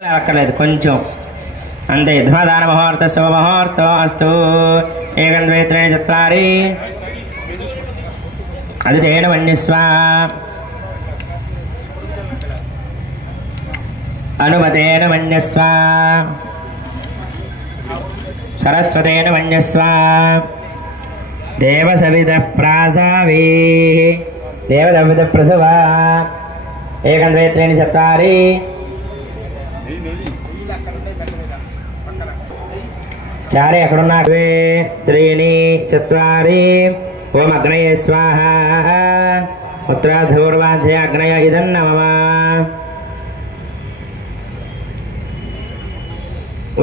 అక్కర్లేదు కొంచెం అంతే. ధ్వదాన ముహూర్త శుభ ముహూర్తం అస్తు. ఏకం ద్వే త్రీణి చత్వారి అదితేన మన్యస్వ అనుమతేన మన్యస్వ సరస్వతేన మన్యస్వ దేవసవిత ప్రాసావీ దేవదవిత ప్రసవ. ఏకం ద్వే త్రీణి చత్వారి చారే ఎక్కడున్నా ద్వే త్రీణి చత్వారి. ఓం అగ్నయ స్వాహ. ఉత్తరాధూర్వాధ్య అగ్నయ ఇదన్న మమ.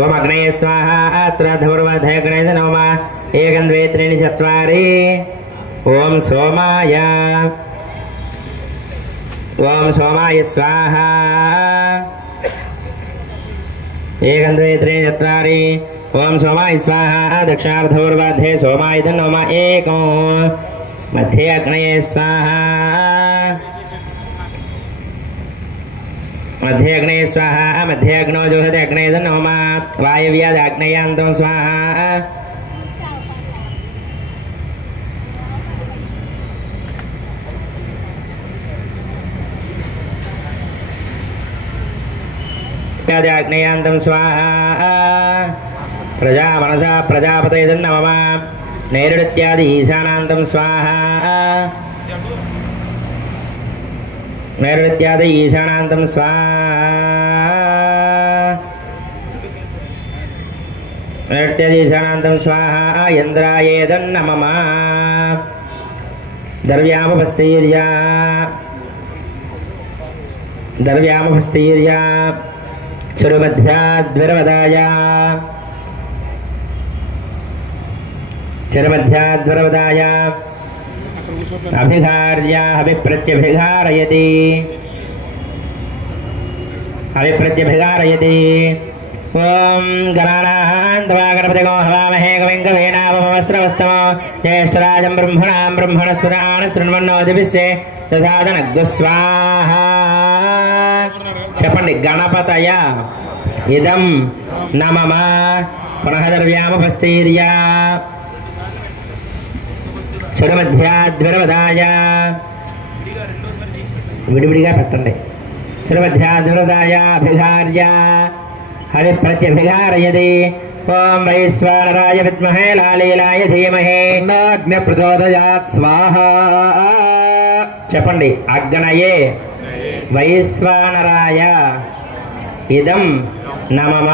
ఓం అగ్నయ స్వాహ. ఉత్తరాధూర్వాధ్య అగ్నయ ఇదన్న మమ. ఏకం ద్వే త్రీణి చత్వారి. ఓం సోమాయ. ఓం సోమాయ స్వాహ. ఏకం ద్వే త్రీణి చత్వారి. ఓం సోమాయ స్వాహ. దక్షిణార్ధౌర్వాధ్యే సోమాయ నమ. ఏకం మధ్యే అగ్నయే స్వాహ. మధ్యే అగ్నయే స్వాహ. మధ్యే అగ్నో జోహతే అగ్నయ నమ. వాయవ్యాద్ అగ్నయాంతం స్వాహ. అగ్నయాంతం స్వాహ. ప్రజా మనసా ప్రజాపతే నమ. నైరుత్యాది ఈశానాంతం స్వాహ. నైరుత్యాది ఈశానాంతం స్వాహ. నైరుత్యాది ఈశానాంతం స్వాహ. ఇంద్రాయేదన్న మమ. ద్రవ్యామపస్తీర్య. ద్రవ్యామపస్తీర్య చరుమధ్యాద్వరవదాయ. చరుమధ్యాద్వరవదాయ అభిఘార్య అభిప్రత్యభిఘారయతి. అభిప్రత్యభిఘారయతి. ఓం గణానాన్వా గణపతిగో హవామహే కవిం కవీనామవస్త్రవస్తమో జ్యేష్ఠరాజం బ్రహ్మణాం బ్రహ్మణస్పదాన శృణ్వన్నోదిభిస్సే దశాదనగ్గు స్వాహా. చెప్పండి. గణపతయ ఇదం నమమ. పునః ద్రవ్యామపస్తీర్య చరుమధ్యాద్వరవదాయ. విడివిడిగా పెట్టండి. చరుమధ్యాద్వరవదాయ అభిఘార్య హరిప్రత్యభిఘారయతి. ఓం వైశ్వానరాయ విద్మహే లాలీలాయ ధీమహి అగ్న ప్రచోదయాత్ స్వాహ. చెప్పండి. అగ్నయే వైశ్వానరాయ ఇదం నమమ.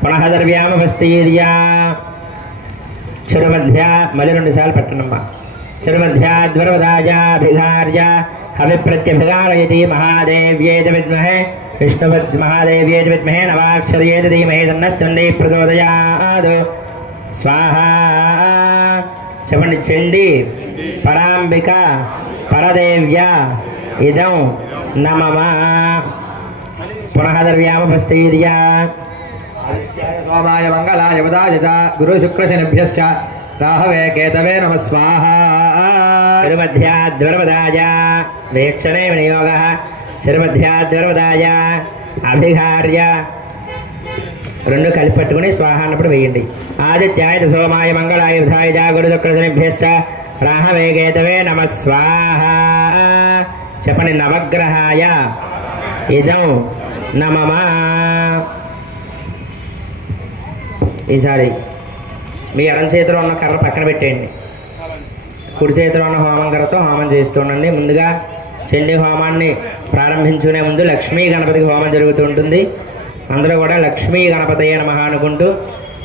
పునః ద్రవ్యామపస్తీర్య చరుమధ్య. మళ్ళీ 2 సార్లు పెట్టండమ్మా. చరుమధ్యాద్వరవదాయ అభిఘార్య అభిప్రత్యభిఘారయతి. మహాదేవ్యేత విద్మహే విష్ణువద్ మహాదేవ్యేత విద్మహే నవాక్షర్యేత ధీమహి తన్నశ్చండీ ప్రచోదయాత్ స్వాహ. చెప్పండి. చండీ పరాంబిక పరదేవ్య ఇదం నమమ. పునః ద్రవ్యామపస్తీర్య సోమాయ మంగళాయ బుధాయ చ గురు శుక్ర శనిభ్యశ్చ రాహవే కేతవే నమ స్వాహ. చరుమధ్యాద్వరవదాయ వీక్షణే వినియోగ. చరుమధ్యాద్వరవదాయ అభిఘార్య 2 కలిపి పట్టుకుని స్వాహ అన్నప్పుడు వేయండి. ఆదిత్యాయ సోమాయ మంగళాయ బుధాయ చ గురు శుక్ర శనిభ్యశ్చ రాహవే కేతవే నమ స్వాహ. చెప్పండి. నవగ్రహాయ ఇదం నమమ. ఈసారి మీ ఎడం చేతిలో ఉన్న కర్ర పక్కన పెట్టేయండి. కుడి చేతిలో ఉన్న హోమం కర్రతో హోమం చేస్తుండండి. ముందుగా చండీ హోమాన్ని ప్రారంభించుకునే ముందు లక్ష్మీ గణపతికి హోమం జరుగుతుంటుంది. అందరూ కూడా లక్ష్మీ గణపతయ్య నమః అనుకుంటూ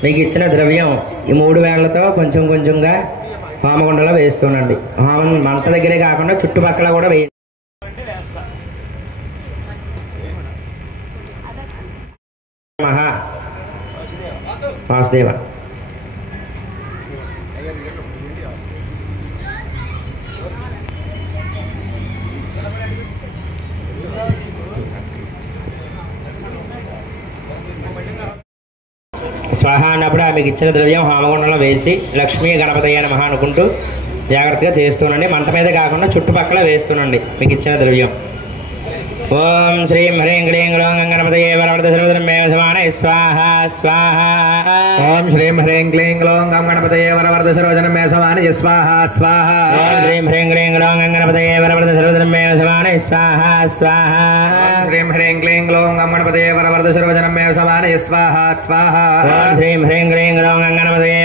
మీకు ఇచ్చిన ద్రవ్యం ఈ 3 వేళ్లతో కొంచెం కొంచెంగా హోమగుండలో వేస్తుండండి. హోమం మంట దగ్గరే కాకుండా చుట్టుపక్కల కూడా వేయండి. మహా వాసుదేవ. స్వాహ అన్నప్పుడు మీకు ఇచ్చిన ద్రవ్యం హోమగుండంలో వేసి లక్ష్మీ గణపతయ్య నమః అనుకుంటూ జాగ్రత్తగా చేస్తుండండి. మంట మీద కాకుండా చుట్టుపక్కల వేస్తుండండి మీకు ఇచ్చిన ద్రవ్యం. ఓం శ్రీం హ్రీం క్లీం గ్లౌం గంగణపతయే వరవరద సర్వధర్మే సమానే స్వాహా స్వాహా. ఓం శ్రీం హ్రీం క్లీం గ్లౌం గంగణపతయే వరవరద సర్వజనమే సమానే స్వాహా స్వాహా. ఓం శ్రీం హ్రీం క్లీం గ్లౌం గంగణపతయే వరవరద సర్వధర్మే సమానే స్వాహా స్వాహా. ఓం శ్రీం హ్రీం క్లీం గ్లౌం గంగణపతయే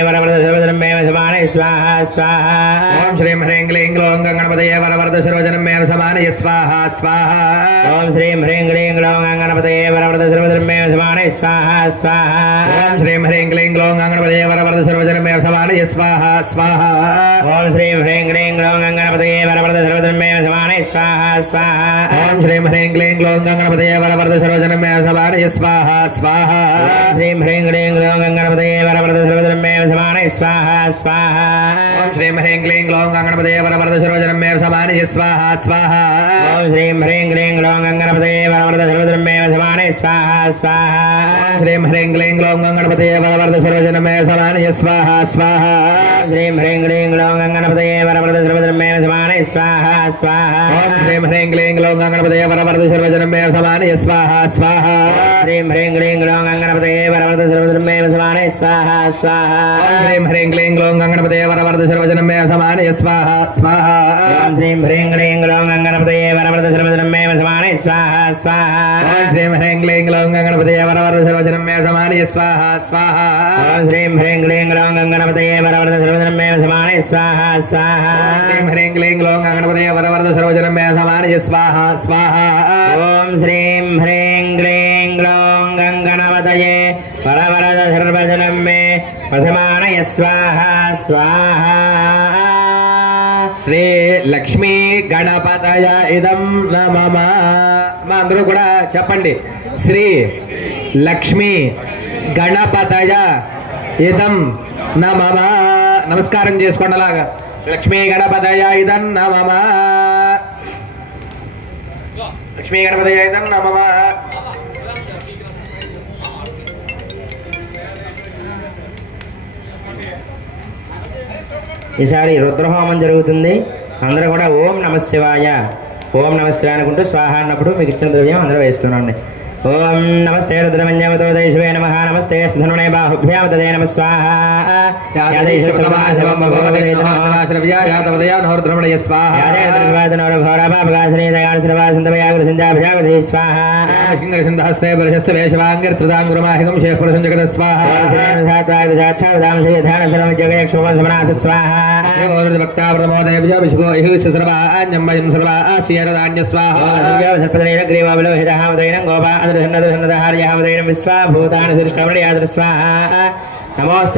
వరవరద సర్వజనమే సమానే స్వాహా స్వాహా. ఓం శ్రీం హ్రీం క్లీం గ్లౌం గంగణపతయే వరవరద సర్వధర్మే సమానే స్వాహా స్వాహా. ఓం శ్రీం హ్రీం క్లీం గ్లౌం గంగణపతయే వరవరద సర్వజనమే సమానే స్వాహా స్వాహా. ఓం శ్రీం హ్రీం క్లీం గ్లౌం గంగణపతయే వరవరద సర్వధర్మే సమానే స్వాహా స్వాహా. ఓం శ్రీం హ్రీం క్లీం గ్లౌం గంగణపతయే వరవరద సర్వజనమే సమానే స్వాహా స్వాహా. ఓం శ్రీం హ్రీం క్లీం గ్లౌం గంగణపతయే వరవరద సర్వధర్మే సమానే స్వాహా స్వాహా. ఓం శ్రీం హ్రీం క్లీం గ్లౌం గంగణపతయే వరవరద సర్వజనమే సమానే స్వాహా స్వాహా. శ్రీం హ్రీం క్లీం గ్లౌం గంగణపతయే వరవరద సర్వధర్మే సమానే స్వాహా స్వాహా. ఓం శ్రీం హ్రీం క్లీం గ్లౌం గంగణపతయే వరవరద సర్వజనమే సమానే స్వాహా స్వాహా. ఓం శ్రీం హ్రీం క్లీం గ్లౌం గంగణపతయే వరవరద సర్వధర్మే సమానే స్వాహా స్వాహా. శ్రీం హ్రీం క్లీం గ్లౌం గంగణపతయే వరవరద సర్వజనమే సమానే స్వాహా స్వాహా. శ్రీం హ్రీం క్లీం గ్లౌం గంగణపతయే వరవరద సర్వధర్మే సమానే స్వాహా స్వాహా. ఓం శ్రీం హ్రీం క్లీం గ్లౌం గంగణపతయే వరవరద సర్వజనమే సమానే స్వాహా స్వాహా. శ్రీం హ్రీం క్లీం గ్లౌం గంగణపతయే వరవరద సర్వధర్మే సమానే స్వాహా స్వాహా. శ్రీం హ్రీం క్లీం గ్లౌం గంగణపతయే వరవరద సర్వజనమే సమానే స్వాహా స్వాహా. శ్రీం హ్రీం క్లీం గ్లౌం గంగణపతయే వరవరద సర్వధర్మే సమానే స్వాహా స్వాహా. శ్రీం హ్రీం క్లీం గ్లౌం గంగణపతయే వరవరద సర్వజనమే సమానే స్వాహా స్వాహా. శ్రీం హ్రీం క్లీం గ్లౌం గంగణపతయే వరవరద సర్వధర్మే సమానే స్వాహా స్వాహా. శ్రీం హ్రీం క్లీం గ్లౌం గంగణపతయే వరవరద సర్వజనమే సమానే స్వాహా స్వాహా. ఓం శ్రీం హ్రీం క్లీం గ్లౌం గంగణపతయే వరవరద సర్వధర్మే సమానే స్వాహా స్వాహా. శ్రీ లక్ష్మీ గణపతయ ఇదం నమః. మా అందరూ కూడా చెప్పండి. శ్రీ లక్ష్మీ గణపతయ ఇదం నమః. నమస్కారం చేసుకోండి అలాగా. లక్ష్మీ గణపతయ ఇదం నమః. లక్ష్మీ గణపతయ ఇదం నమః. ఈసారి రుద్రహోమం జరుగుతుంది. అందరూ కూడా ఓం నమ శివాయ ఓం నమ శివాయ అనుకుంటూ స్వాహ అన్నప్పుడు మీకు ఇచ్చిన ద్రవ్యం అందరూ వేస్తున్నాండి. ఓం నమస్తే రుద్రమన్యవతో దైశవే నమః. నమస్తే ధనునే బాహుభ్యాం తదే నమ స్వాహ. నమోస్తు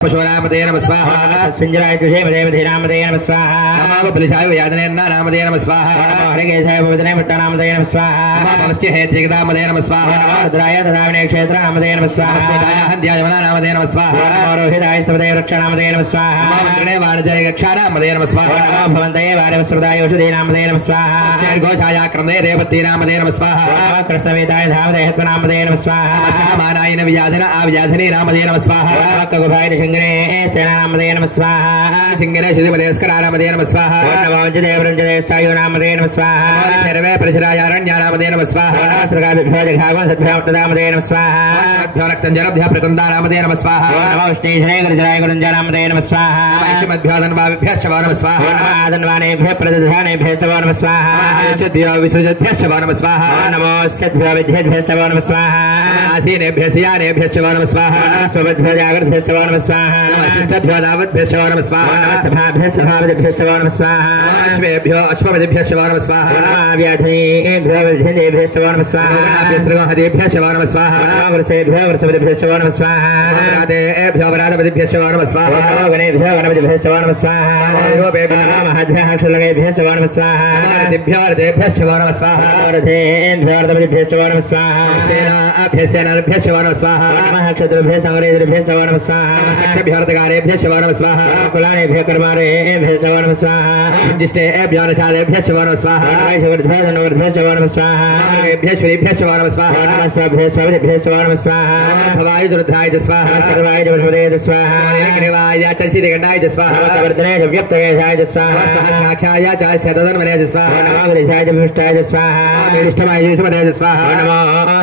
పశునామదే నమః స్వాహా. స్పింజరాయ తుషేమదే నామదే నమః స్వాహా. నమో బలిశాయ యాదనేన్న నామదే నమః స్వాహా. హరికేశాయ భూతనే పుట్టనామదే నమః స్వాహా. నమస్తే హేత్రికదామదే నమః స్వాహా. రుద్రాయ తదావినే క్షేత్ర నామదే నమః స్వాహా. హంధ్యాయమన నామదే నమః స్వాహా. రోహితాయ స్తవదే రక్షణామదే నమః స్వాహా. మంత్రిణే వాణిజ్య రక్షానామదే నమః స్వాహా. భవంతయే వారవస్త్రదాయ ఔషధే నామదే నమః స్వాహా. ఘోషాయాక్రమే రేవతి నామదే నమః స్వాహా. కృష్ణవేదాయ ధామదే హత్మనామదే నమః స్వాహా. మానాయన వ్యాధన ఆ వ్యాధనే నామదే నమః స్వాహా. గుభాయ శంకరే సేనానామదే నమః స్వాహా. సింగరే శివదేస్కర నామదే నమః స్వాహా. వాంఛదేవరంజదే స్థాయో నామదే నమః స్వాహా. సర్వే పరిసరాయారణ్య నామదే నమః స్వాహా. సర్గాభిభ్యోజఘాగం సద్భ్యామృతనామదే నమః స్వాహా. రక్తంజరభ్య ప్రకుందా నామదే నమః స్వాహా. నమోష్ణీశనే గురుజరాయ గురుంజనామదే నమః స్వాహా. మధ్యోధన్వాభ్యశ్చ నమః స్వాహా. ఆదన్వానేభ్య ప్రదధానేభ్యశ్చ నమః స్వాహా. విసృజద్భ్యశ్చ నమః స్వాహా. నమోస్యద్భ్యో విద్యేభ్యశ్చ నమః స్వాహా. ఆసీనేభ్య శయానేభ్యశ్చ నమః స్వాహా. స్వభద్భ్యో జాగృద్భ్యశ్చ నమః స్వాహా. అశిష్టభ్యో దావద్భ్యశ్చ నమః స్వాహా. సభాభ్యశ్చ సభావద్భ్యశ్చ నమః స్వాహా. అశ్వేభ్యో అశ్వపదిభ్యశ్చ నమః స్వాహా. వ్యాధేభ్యో విధినేభ్యశ్చ నమః స్వాహా. హదేభ్యశ్చ నమః స్వాహా. వృషేభ్యో వృషపదిభ్యశ్చ నమః స్వాహా. गणेभ्यो वराधपतिभ्यश्च नमः स्वाहा गणेभ्यो गणपतिभ्यश्च नमः स्वाहा महाभ्यश्च नमः स्वाहा दिभ्यो रथेभ्यश्च नमः स्वाहा रथेभ्यो रथपतिभ्यश्च नमः स्वाहा सेनाभ्यश्च नरभ्यश्च नमः स्वाहा क्षत्रुभ्यश्च अंग्रेजेभ्यश्च नमः स्वाहा क्षभ्यर्थकारेभ्यश्च नमः स्वाहा कुलानेभ्यः कर्मारेभ्यश्च नमः स्वाहा जिष्टेभ्यो नचारेभ्यश्च नमः स्वाहा वैशवर्भ्यश्च नमः स्वाहा श्रीभ्यश्च नमः स्वाहा नमस्वाभ्यश्च नमः स्वाहा भवाय रुद्राय स्वाहा सर्वाय वसुदेवाय स्वाहा ग्रीवाय च श्रीगण्डाय स्वाहा वर्धनाय व्यक्तयेशाय स्वाहा सहस्राक्षाय च शतधन्वनाय स्वाहा नमोदेशाय विष्टाय स्वाहा इष्टमाय युष्मदाय स्वाहा नमो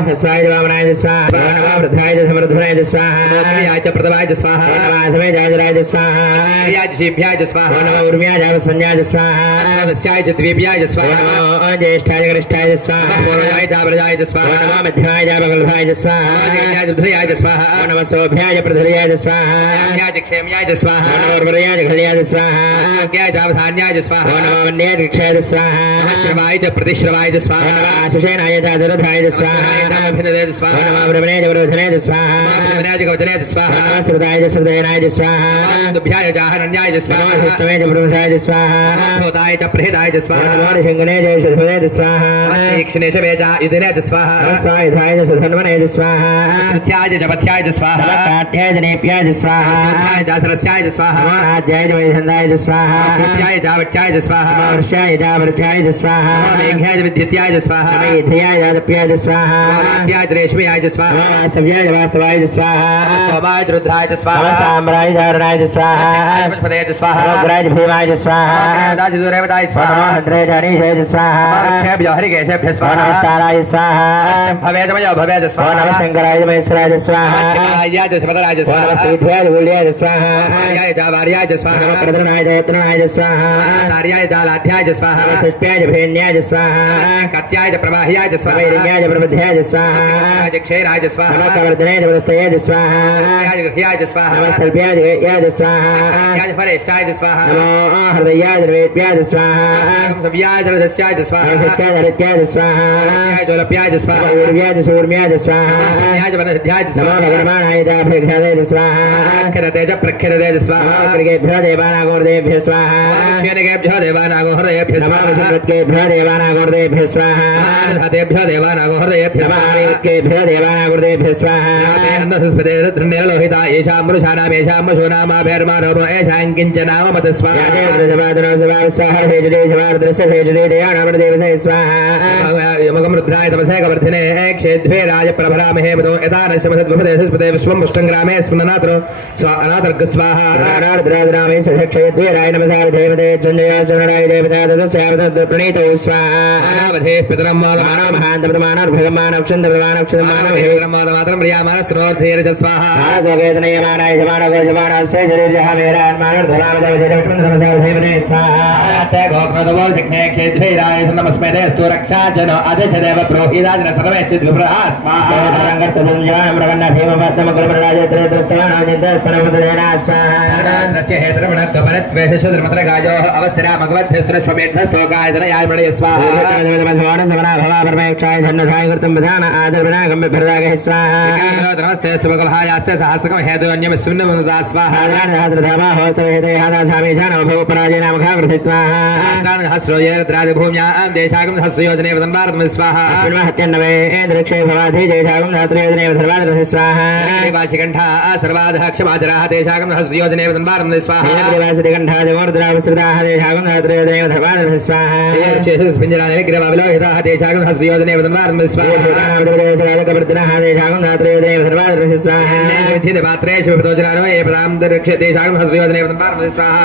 हस्वाय वामनाय स्वाहा नमो वृद्धाय समृद्धाय स्वाहा नमो च प्रदवाय स्वाहा नमो समयजाय स्वाहा क्रियाय शिभ्याय स्वाहा नमो उर्म्याय संज्ञाय स्वाहा नमस्याय च द्विभ्याय स्वाहा नमो ज्येष्ठाय गरिष्ठाय स्वाहा पूर्वजाय च प्रजाय स्वाहा नमो मध्यमाय वल्भाय स्वाहा बुद्धयाय स्वाहा नमो सौभ्याय प्रधुर्याय स्वाहा न्याय क्षेम्याय स्वाहा नमो उर्वरयाय खल्याय स्वाहा ज्ञाय च अवधान्याय स्वाहा नमो वन्याय दीक्षाय स्वाहा श्रवाय च प्रतिश्रवाय स्वाहा नमो आशुषेनाय दुरधाय स्वाहा अभिनदय स्वाहा नमो ब्रह्मणे वर्धनाय स्वाहा विनाय कवचनाय स्वाहा नमो श्रुताय श्रुतयनाय स्वाहा दुभ्याय च हरण्याय नमो स्वाहा हस्तमे ब्रह्मसाय स्वाहा भूताय च प्रहिताय स्वाहा नमो शङ्गने शुभने स्वाहा क्षिणेश वेच युधिने स्वाहा स्वायुधाय सुधन्वने स्वाहा पथ्याय च पथ्याय स्वाहा काट्याय नेप्याय स्वाहा च सरस्याय स्वाहा आद्याय वैधन्दाय स्वाहा विद्याय च वट्याय स्वाहा वर्षाय वर्षाय स्वाहा मेघ्याय विद्युत्याय स्वाहा ईथयाय दप्याय स्वाहा च रेशम्याय स्वाहा सव्याय वास्तवाय स्वाहा सोमाय रुद्राय स्वाहा ताम्राय धारणाय स्वाहा पशुपतये स्वाहा अग्राज भीमाय स्वाहा दाचिदुरेवताय स्वाहा हृदय स्वाहा क्षेभ्यो हरिकेशेभ्य स्वाहा नमस्काराय स्वाहा भवेदमयो भवेद नमः स्वाहा शंकराय महेश्वराय स्वाहा आर्याय च सुभद्राय स्वाहा नमस्तेभ्याय गुल्याय स्वाहा आर्याय च वार्याय च स्वाहा प्रदनाय यत्नाय स्वाहा कार्याय च लाध्याय च स्वाहा षष्ट्याय भेन्याय स्वाहा कत्याय च प्रवाह्याय च स्वाहा वैर्याय प्रबुद्ध्याय स्वाहा क्षीराय च स्वाहा नमस्वर्धनाय वस्तयाय स्वाहा गृह्याय च स्वाहा नमस्तल्प्याय याय स्वाहा फलेष्टाय च स्वाहा नमो हृदयाय वेद्याय स्वाहा सव्याय च रजस्याय च स्वाहा सत्याय हृत्याय स्वाहा जोलप्याय च स्वाहा ऊर्व्याय सूर्म्याय स्वाहा ध्याय च वनध्याय च नमो स्वाहा भगवानाय दाभ्यघ्नाय स्वाहा प्रख्यते च प्रख्यते च स्वाहा कृगेभ्यो देवानागोर्देभ्यो स्वाहा क्षेनकेभ्यो देवानागो हृदयेभ्यो नमो स्वाहा विष्णुत्केभ्यो देवानागोर्देभ्यो स्वाहा हतेभ्यो देवानागो हृदयेभ्यो नमो स्वाहा आदित्येभ्यो देवानागोर्देभ्यो स्वाहा अन्नसुस्पते रुद्रनिर्लोहिता येषां मृषाणां येषां मशूनामाभैर्मानोम येषां किञ्चनाम मत स्वाहा स्वाहा भेजदे स्वार्द्रस्य भेजदे दयानामदेवसे स्वाहा यमगं रुद्राय तमसे कवर्धिने क्षेद्वे राज प्रभरामहे मतो यदानश्यमसद्विपदेशस्पते विश्वं पुष्टङ्ग्रामे स्मनातरो स्वानातर्ग स्वाहा रामे सक्षयद्वे राय नमसार देवते चन्द्रया चन्द्राय देवता तदस्यावतद् प्रणीतौ स्वाहा अनावधेः पितरं मानव महान्तमानव भगवानव चन्द्रमानव चन्द्रमानव हे मातरं प्रियामानस्तनोर्धेर्य स्वाहा वेदनयमानाय जमानव जमानस्य जरिजः मेरान् मानव धरामदेवते देवते स्वाहा ते गोक्रदवो सिग्ने क्षेद्वे राय नमस्मेते स्तु रक्षा जन अधचदेव प्रोहिदाजन सर्वे चिद्विप्रः स्वाहा रङ्गर्तसंजानं रवन्न भीमवर्तमकुलप्रराजत्रयत्रस्तनाजिन्दस्पनमुदरेणा स्वाहा नस्य हेतुर्मणत्वपरत्वेषुधर्मत्रगायोः अवस्थिरा भगवद्भिस्वश्वमेध्वस्तोकायतनयाय स्वाहा समना भवा परमेक्षाय धन्यधाय कृतं विधान आदर्विनागं विभ्रदागः स्वाहा नमस्ते स्तुभगलहायास्ते सहस्रकं हेतुन्यमस्मिन्नमुदा स्वाहा धामा होस्तवेदयादासामीशान भव पराजय नामखा वृथि स्वाहा सहस्रोयद्राजभूम्यां देशागं सहस्रयोजने वदन्वारं स्वाहा हत्यन्नवे दृक्षे भवाधि देशागं धात्रयोजने धर्माद्रथि स्वाहा वाशिकण्ठा सर्वाधः क्षमाचराः देशागं सहस्रयोजने वदन्वारं स्वाहा वासिकण्ठा देवोर्द्रावस्त्रदाः देशागं धात्रयोजने धर्माद्रथि स्वाहा पिञ्जराने ग्रहविलोहिताः देशागं सहस्रयोजने वदन्वारं स्वाहा देशागं धात्रयोजने धर्माद्रथि स्वाहा पात्रेषु विपदोजनानो ये प्रदां दृक्ष देशागं सहस्रयोजने वदन्वारं स्वाहा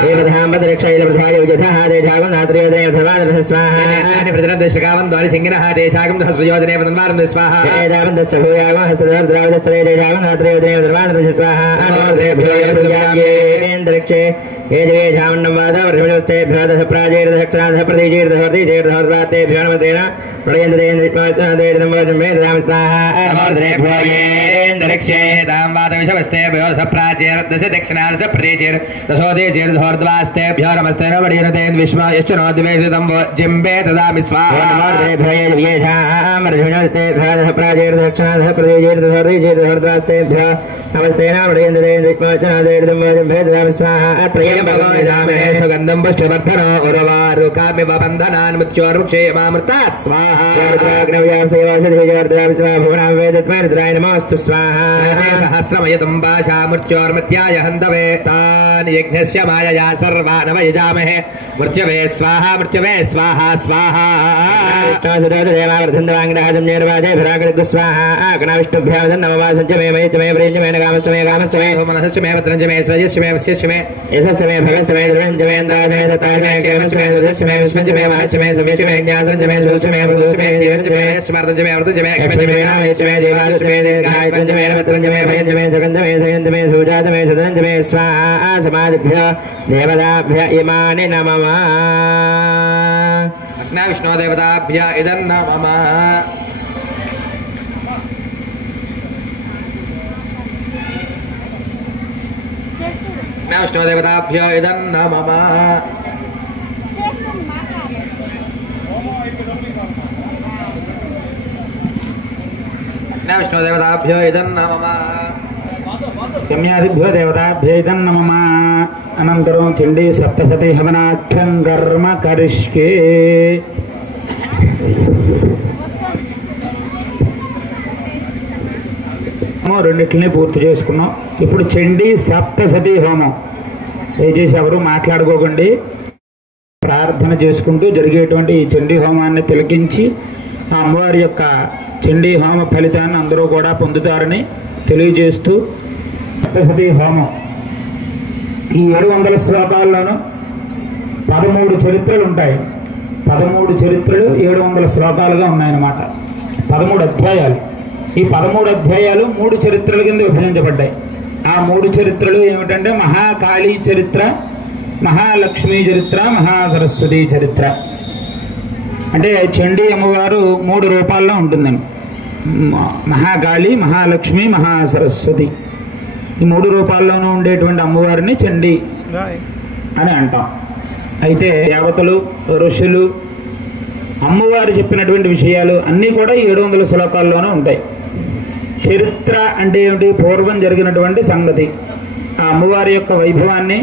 प्रतिरदशकावं द्वारिसिंहिनः देशागं सहस्रयोजने वदन्वारं स्वाहा दक्षिणादशप्रदेशेर्दशोदेशेर्धोर्द्वास्तेभ्यो नमस्ते नमः विश्व यश्चनो द्वेषितं जिम्बे ददामि स्वाहा సుగంధం పుష్పవర్ధన ఉరవారు కామ్య బంధనాన్ మృత్యోర్ముక్షేమామృతాత్ సహస్రమయతం భాషా మృత్యోర్మృత్యాయ హంతవే తాన్ యజ్ఞస్య మాయయా సర్వాన్ వయజామహే మృత్యవే స్వాహా మృత్యవే స్వాహా స్వాహా దేవతాభ్య ఇమాని నమః విష్ణు దేవతాభ్య ఇదన్న మమ విష్ణు దేవతాభ్య ఇదన్న మమ విష్ణు దేవతాభ్య ఇదన్న మమ सम्यादिभ्यो देवताभ्यो इदं नमः अनन्तरं चण्डी सप्तशती हवनाख्यं कर्म करिष्ये రెండిట్లని పూర్తి చేసుకున్నాం. ఇప్పుడు చండీ సప్తశతీ హోమం దయచేసి ఎవరు మాట్లాడుకోకండి, ప్రార్థన చేసుకుంటూ జరిగేటువంటి ఈ చండీ హోమాన్ని తిలకించి ఆ అమ్మవారి యొక్క చండీ హోమ ఫలితాన్ని అందరూ కూడా పొందుతారని తెలియజేస్తూ సప్తశతీ హోమం ఈ 700 శ్లోకాల్లోనూ 13 చరిత్రలు ఉంటాయి. 13 చరిత్రలు 700 శ్లోకాలుగా ఉన్నాయన్నమాట. 13 అధ్యాయాలు. ఈ 13 అధ్యాయాలు 3 చరిత్రల కింద విభజించబడ్డాయి. ఆ 3 చరిత్రలు ఏమిటంటే మహాకాళీ చరిత్ర, మహాలక్ష్మీ చరిత్ర, మహాసరస్వతి చరిత్ర. అంటే చండీ అమ్మవారు 3 రూపాల్లో ఉంటుందండి. మహాకాళి, మహాలక్ష్మి, మహాసరస్వతి ఈ 3 రూపాల్లోనూ ఉండేటువంటి అమ్మవారిని చండీ అని అంటాం. అయితే దేవతలు, ఋషులు, అమ్మవారు చెప్పినటువంటి విషయాలు అన్నీ కూడా 700 శ్లోకాల్లోనూ ఉంటాయి. చరిత్ర అంటే ఏమిటి? పూర్వం జరిగినటువంటి సంగతి, ఆ అమ్మవారి యొక్క వైభవాన్ని,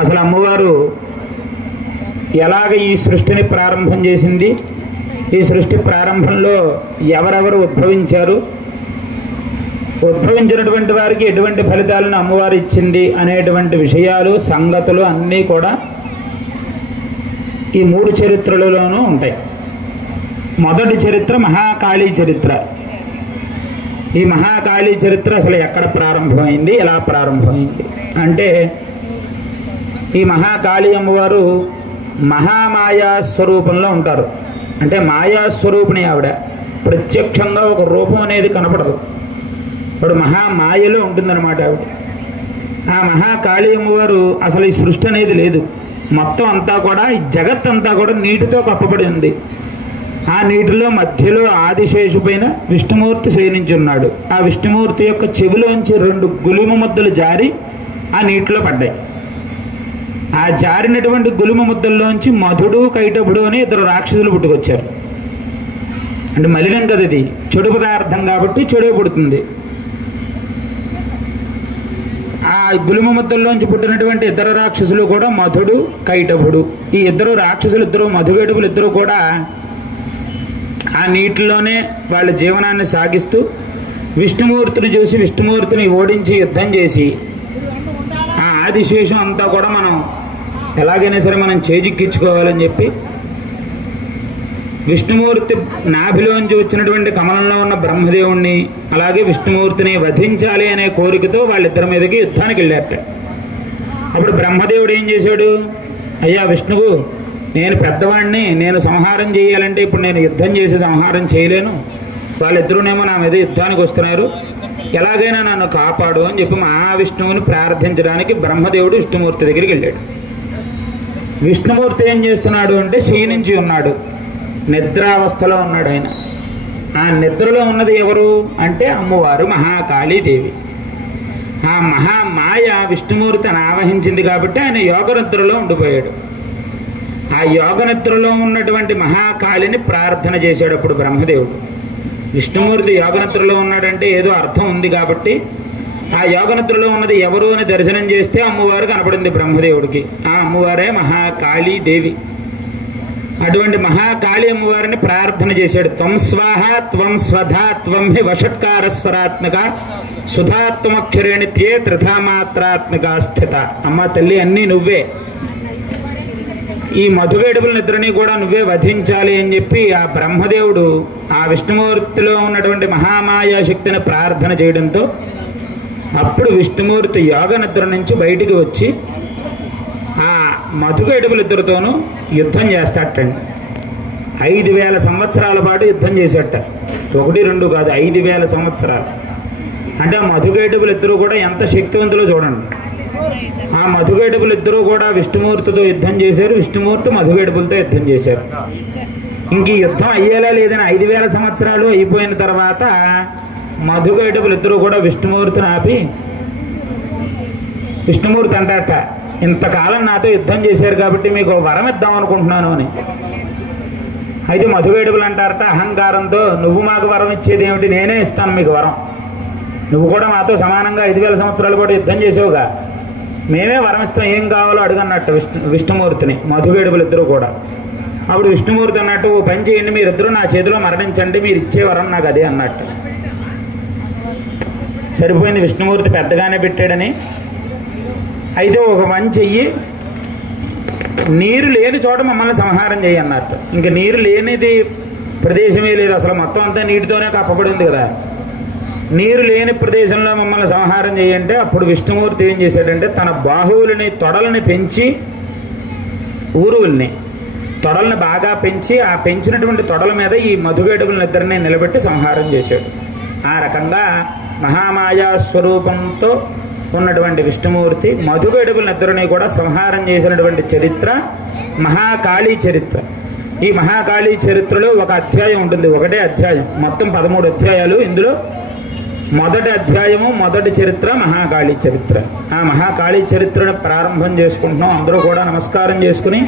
అసలు అమ్మవారు ఎలాగ ఈ సృష్టిని ప్రారంభం చేసింది, ఈ సృష్టి ప్రారంభంలో ఎవరెవరు ఉద్భవించారు, ఉద్భవించినటువంటి వారికి ఎటువంటి ఫలితాలను అమ్మవారు ఇచ్చింది అనేటువంటి విషయాలు, సంగతులు అన్నీ కూడా ఈ 3 చరిత్రలలోనూ ఉంటాయి. మొదటి చరిత్ర మహాకాళీ చరిత్ర. ఈ మహాకాళీ చరిత్ర అసలు ఎక్కడ ప్రారంభమైంది, ఎలా ప్రారంభమైంది అంటే ఈ మహాకాళీ అమ్మవారు మహామాయా స్వరూపంలో ఉంటారు. అంటే మాయాస్వరూపిణి ఆవిడ. ప్రత్యక్షంగా ఒక రూపం అనేది కనపడదు, ఇప్పుడు మహామాయలో ఉంటుందన్నమాట ఆవిడ. ఆ మహాకాళీ అమ్మవారు అసలు ఈ సృష్టి అనేది లేదు, మొత్తం అంతా కూడా ఈ జగత్ అంతా కూడా నీటితో కప్పబడి ఉంది. ఆ నీటిలో మధ్యలో ఆదిశేషు పైన విష్ణుమూర్తి శయనించున్నాడు. ఆ విష్ణుమూర్తి యొక్క చెవిలోంచి 2 గులిమ ముద్దలు జారి ఆ నీటిలో పడ్డాయి. ఆ జారినటువంటి గులిమ ముద్దల్లోంచి మధుడు, కైటభుడు అని 2 రాక్షసులు పుట్టుకొచ్చారు. అంటే మలినం కదా, ఇది చెడు పదార్థం కాబట్టి చెడు పుడుతుంది. ఆ గులిమ ముద్దల్లోంచి పుట్టినటువంటి 2 రాక్షసులు కూడా మధుడు, కైటభుడు. ఈ 2 రాక్షసులు, 2 మధుకైటభులు ఇద్దరు కూడా ఆ నీటిలోనే వాళ్ళ జీవనాన్ని సాగిస్తూ విష్ణుమూర్తిని చూసి విష్ణుమూర్తిని ఓడించి యుద్ధం చేసి ఆ ఆదిశేషం అంతా కూడా మనం ఎలాగైనా సరే మనం చేజిక్కించుకోవాలని చెప్పి విష్ణుమూర్తి నాభిలోంచి వచ్చినటువంటి కమలంలో ఉన్న బ్రహ్మదేవుణ్ణి అలాగే విష్ణుమూర్తిని వధించాలి అనే కోరికతో వాళ్ళిద్దరి మీదకి యుద్ధానికి వెళ్ళారట. అప్పుడు బ్రహ్మదేవుడు ఏం చేశాడు? అయ్యా విష్ణువు, నేను పెద్దవాడిని, నేను సంహారం చేయాలంటే ఇప్పుడు నేను యుద్ధం చేసి సంహారం చేయలేను, వాళ్ళిద్దరూనేమో నా మీద యుద్ధానికి వస్తున్నారు, ఎలాగైనా నన్ను కాపాడు అని చెప్పి మహావిష్ణువుని ప్రార్థించడానికి బ్రహ్మదేవుడు విష్ణుమూర్తి దగ్గరికి వెళ్ళాడు. విష్ణుమూర్తి ఏం చేస్తున్నాడు అంటే క్షీణించి ఉన్నాడు, నిద్రావస్థలో ఉన్నాడు ఆయన. ఆ నిద్రలో ఉన్నది ఎవరు అంటే అమ్మవారు మహాకాళీదేవి. ఆ మహామాయ విష్ణుమూర్తిని ఆవహించింది కాబట్టి ఆయన యోగనిద్రలో ఉండిపోయాడు. ఆ యోగనిద్రలో ఉన్నటువంటి మహాకాళిని ప్రార్థన చేశాడు అప్పుడు బ్రహ్మదేవుడు. విష్ణుమూర్తి యోగనిద్రలో ఉన్నాడంటే ఏదో అర్థం ఉంది కాబట్టి ఆ యోగ నిద్రలో ఉన్నది ఎవరు అని దర్శనం చేస్తే అమ్మవారు కనపడింది బ్రహ్మదేవుడికి. ఆ అమ్మవారే మహాకాళీ దేవి. అటువంటి మహాకాళి అమ్మవారిని ప్రార్థన చేశాడు. త్వం స్వాహ త్వం స్వధా త్వం హి వషట్కార స్వరాత్మక సుధాత్మక్షరేణిత్యే త్రిధామాత్రాత్మక స్థిత. అమ్మ తల్లి అన్నీ నువ్వే, ఈ మధుగేడుపుల నిద్రని కూడా నువ్వే వధించాలి అని చెప్పి ఆ బ్రహ్మదేవుడు ఆ విష్ణుమూర్తిలో ఉన్నటువంటి మహామాయా శక్తిని ప్రార్థన చేయడంతో అప్పుడు విష్ణుమూర్తి యోగ నిద్ర నుంచి బయటికి వచ్చి ఆ మధుగేడుపులిద్దరితోనూ యుద్ధం చేస్తాటండి. 5000 సంవత్సరాల పాటు యుద్ధం చేసేట. 1, 2 కాదు, 5000 సంవత్సరాలు. అంటే ఆ మధుగేడుపులిద్దరూ కూడా ఎంత శక్తివంతులో చూడండి. ఆ మధుగేడుపులిద్దరూ కూడా విష్ణుమూర్తితో యుద్ధం చేశారు, విష్ణుమూర్తి మధుగేడుపులతో యుద్ధం చేశారు. ఇంక ఈ యుద్ధం అయ్యేలా లేదని 5000 సంవత్సరాలు అయిపోయిన తర్వాత మధుగేడుపులిద్దరూ కూడా విష్ణుమూర్తిని ఆపి, విష్ణుమూర్తి అంటాట, ఇంతకాలం నాతో యుద్ధం చేశారు కాబట్టి మీకు వరం ఇద్దాం అనుకుంటున్నాను అని. అయితే మధుగేడుపులు అంటారట అహంకారంతో, నువ్వు మాకు వరం ఇచ్చేది ఏమిటి, నేనే ఇస్తాను మీకు వరం. నువ్వు కూడా మాతో సమానంగా 5000 సంవత్సరాలు కూడా యుద్ధం చేసావుగా, మేమే వరం ఇస్తాం, ఏం కావాలో అడుగన్నట్టు విష్ణుమూర్తిని మధుగేడుపులు ఇద్దరు కూడా. అప్పుడు విష్ణుమూర్తి అన్నట్టు, ఓ పని చేయండి, మీరిద్దరూ నా చేతిలో మరణించండి, మీరు ఇచ్చే వరం నాకు అదే అన్నట్టు. సరిపోయింది, విష్ణుమూర్తి పెద్దగానే పెట్టాడని. అయితే ఒక పని చెయ్యి, నీరు లేని చోట మమ్మల్ని సంహారం చేయి అన్నట్టు. ఇంక నీరు లేనిది ప్రదేశమే లేదు, అసలు మొత్తం అంతా నీటితోనే కప్పబడి ఉంది కదా. నీరు లేని ప్రదేశంలో మమ్మల్ని సంహారం చేయంటే అప్పుడు విష్ణుమూర్తి ఏం చేశాడంటే తన బాహువులని తొడలని పెంచి, ఊరువుల్ని తొడల్ని బాగా పెంచి ఆ పెంచినటువంటి తొడల మీద ఈ మధుగేడుపులనిద్దరిని నిలబెట్టి సంహారం చేశాడు. ఆ రకంగా మహామాయా స్వరూపంతో ఉన్నటువంటి విష్ణుమూర్తి మధుగేడుపులనిద్దరిని కూడా సంహారం చేసినటువంటి చరిత్ర మహాకాళీ చరిత్ర. ఈ మహాకాళీ చరిత్రలో ఒక అధ్యాయం ఉంటుంది, ఒకటే అధ్యాయం, మొత్తం 13 అధ్యాయాలు. ఇందులో మొదటి అధ్యాయము మొదటి చరిత్ర మహాకాళీ చరిత్ర. ఆ మహాకాళీ చరిత్రను ప్రారంభం చేసుకుంటున్నాం. అందరూ కూడా నమస్కారం చేసుకుని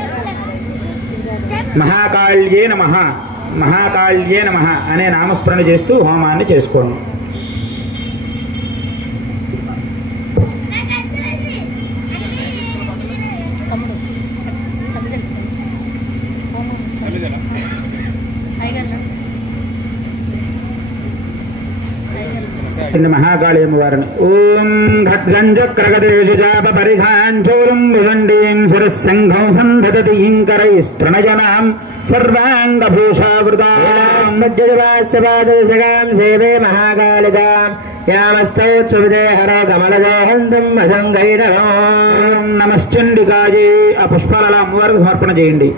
మహాకాళ్యే నమః మహాకాళ్యే నమః అనే నామస్మరణ చేస్తూ హోమాన్ని చేసుకోండి. మహాకాళీ అమ్మవారిని ఓం ఖడ్గంజక్రగదేశు చాప పరిఘాంచోరం భుజండీం శిరస్సంఘం సంధతీం కరైస్తృణజనాం సర్వాంగభూషావృతాం మజ్జవాస్యపాదశగాం సేవే మహాకాళికాం యామస్తౌత్సువిదే హరో కమలదోహంతం మధంగైరో. నమశ్చండికాయే. ఆ పుష్పాల అమ్మవారికి సమర్పణ చేయండి.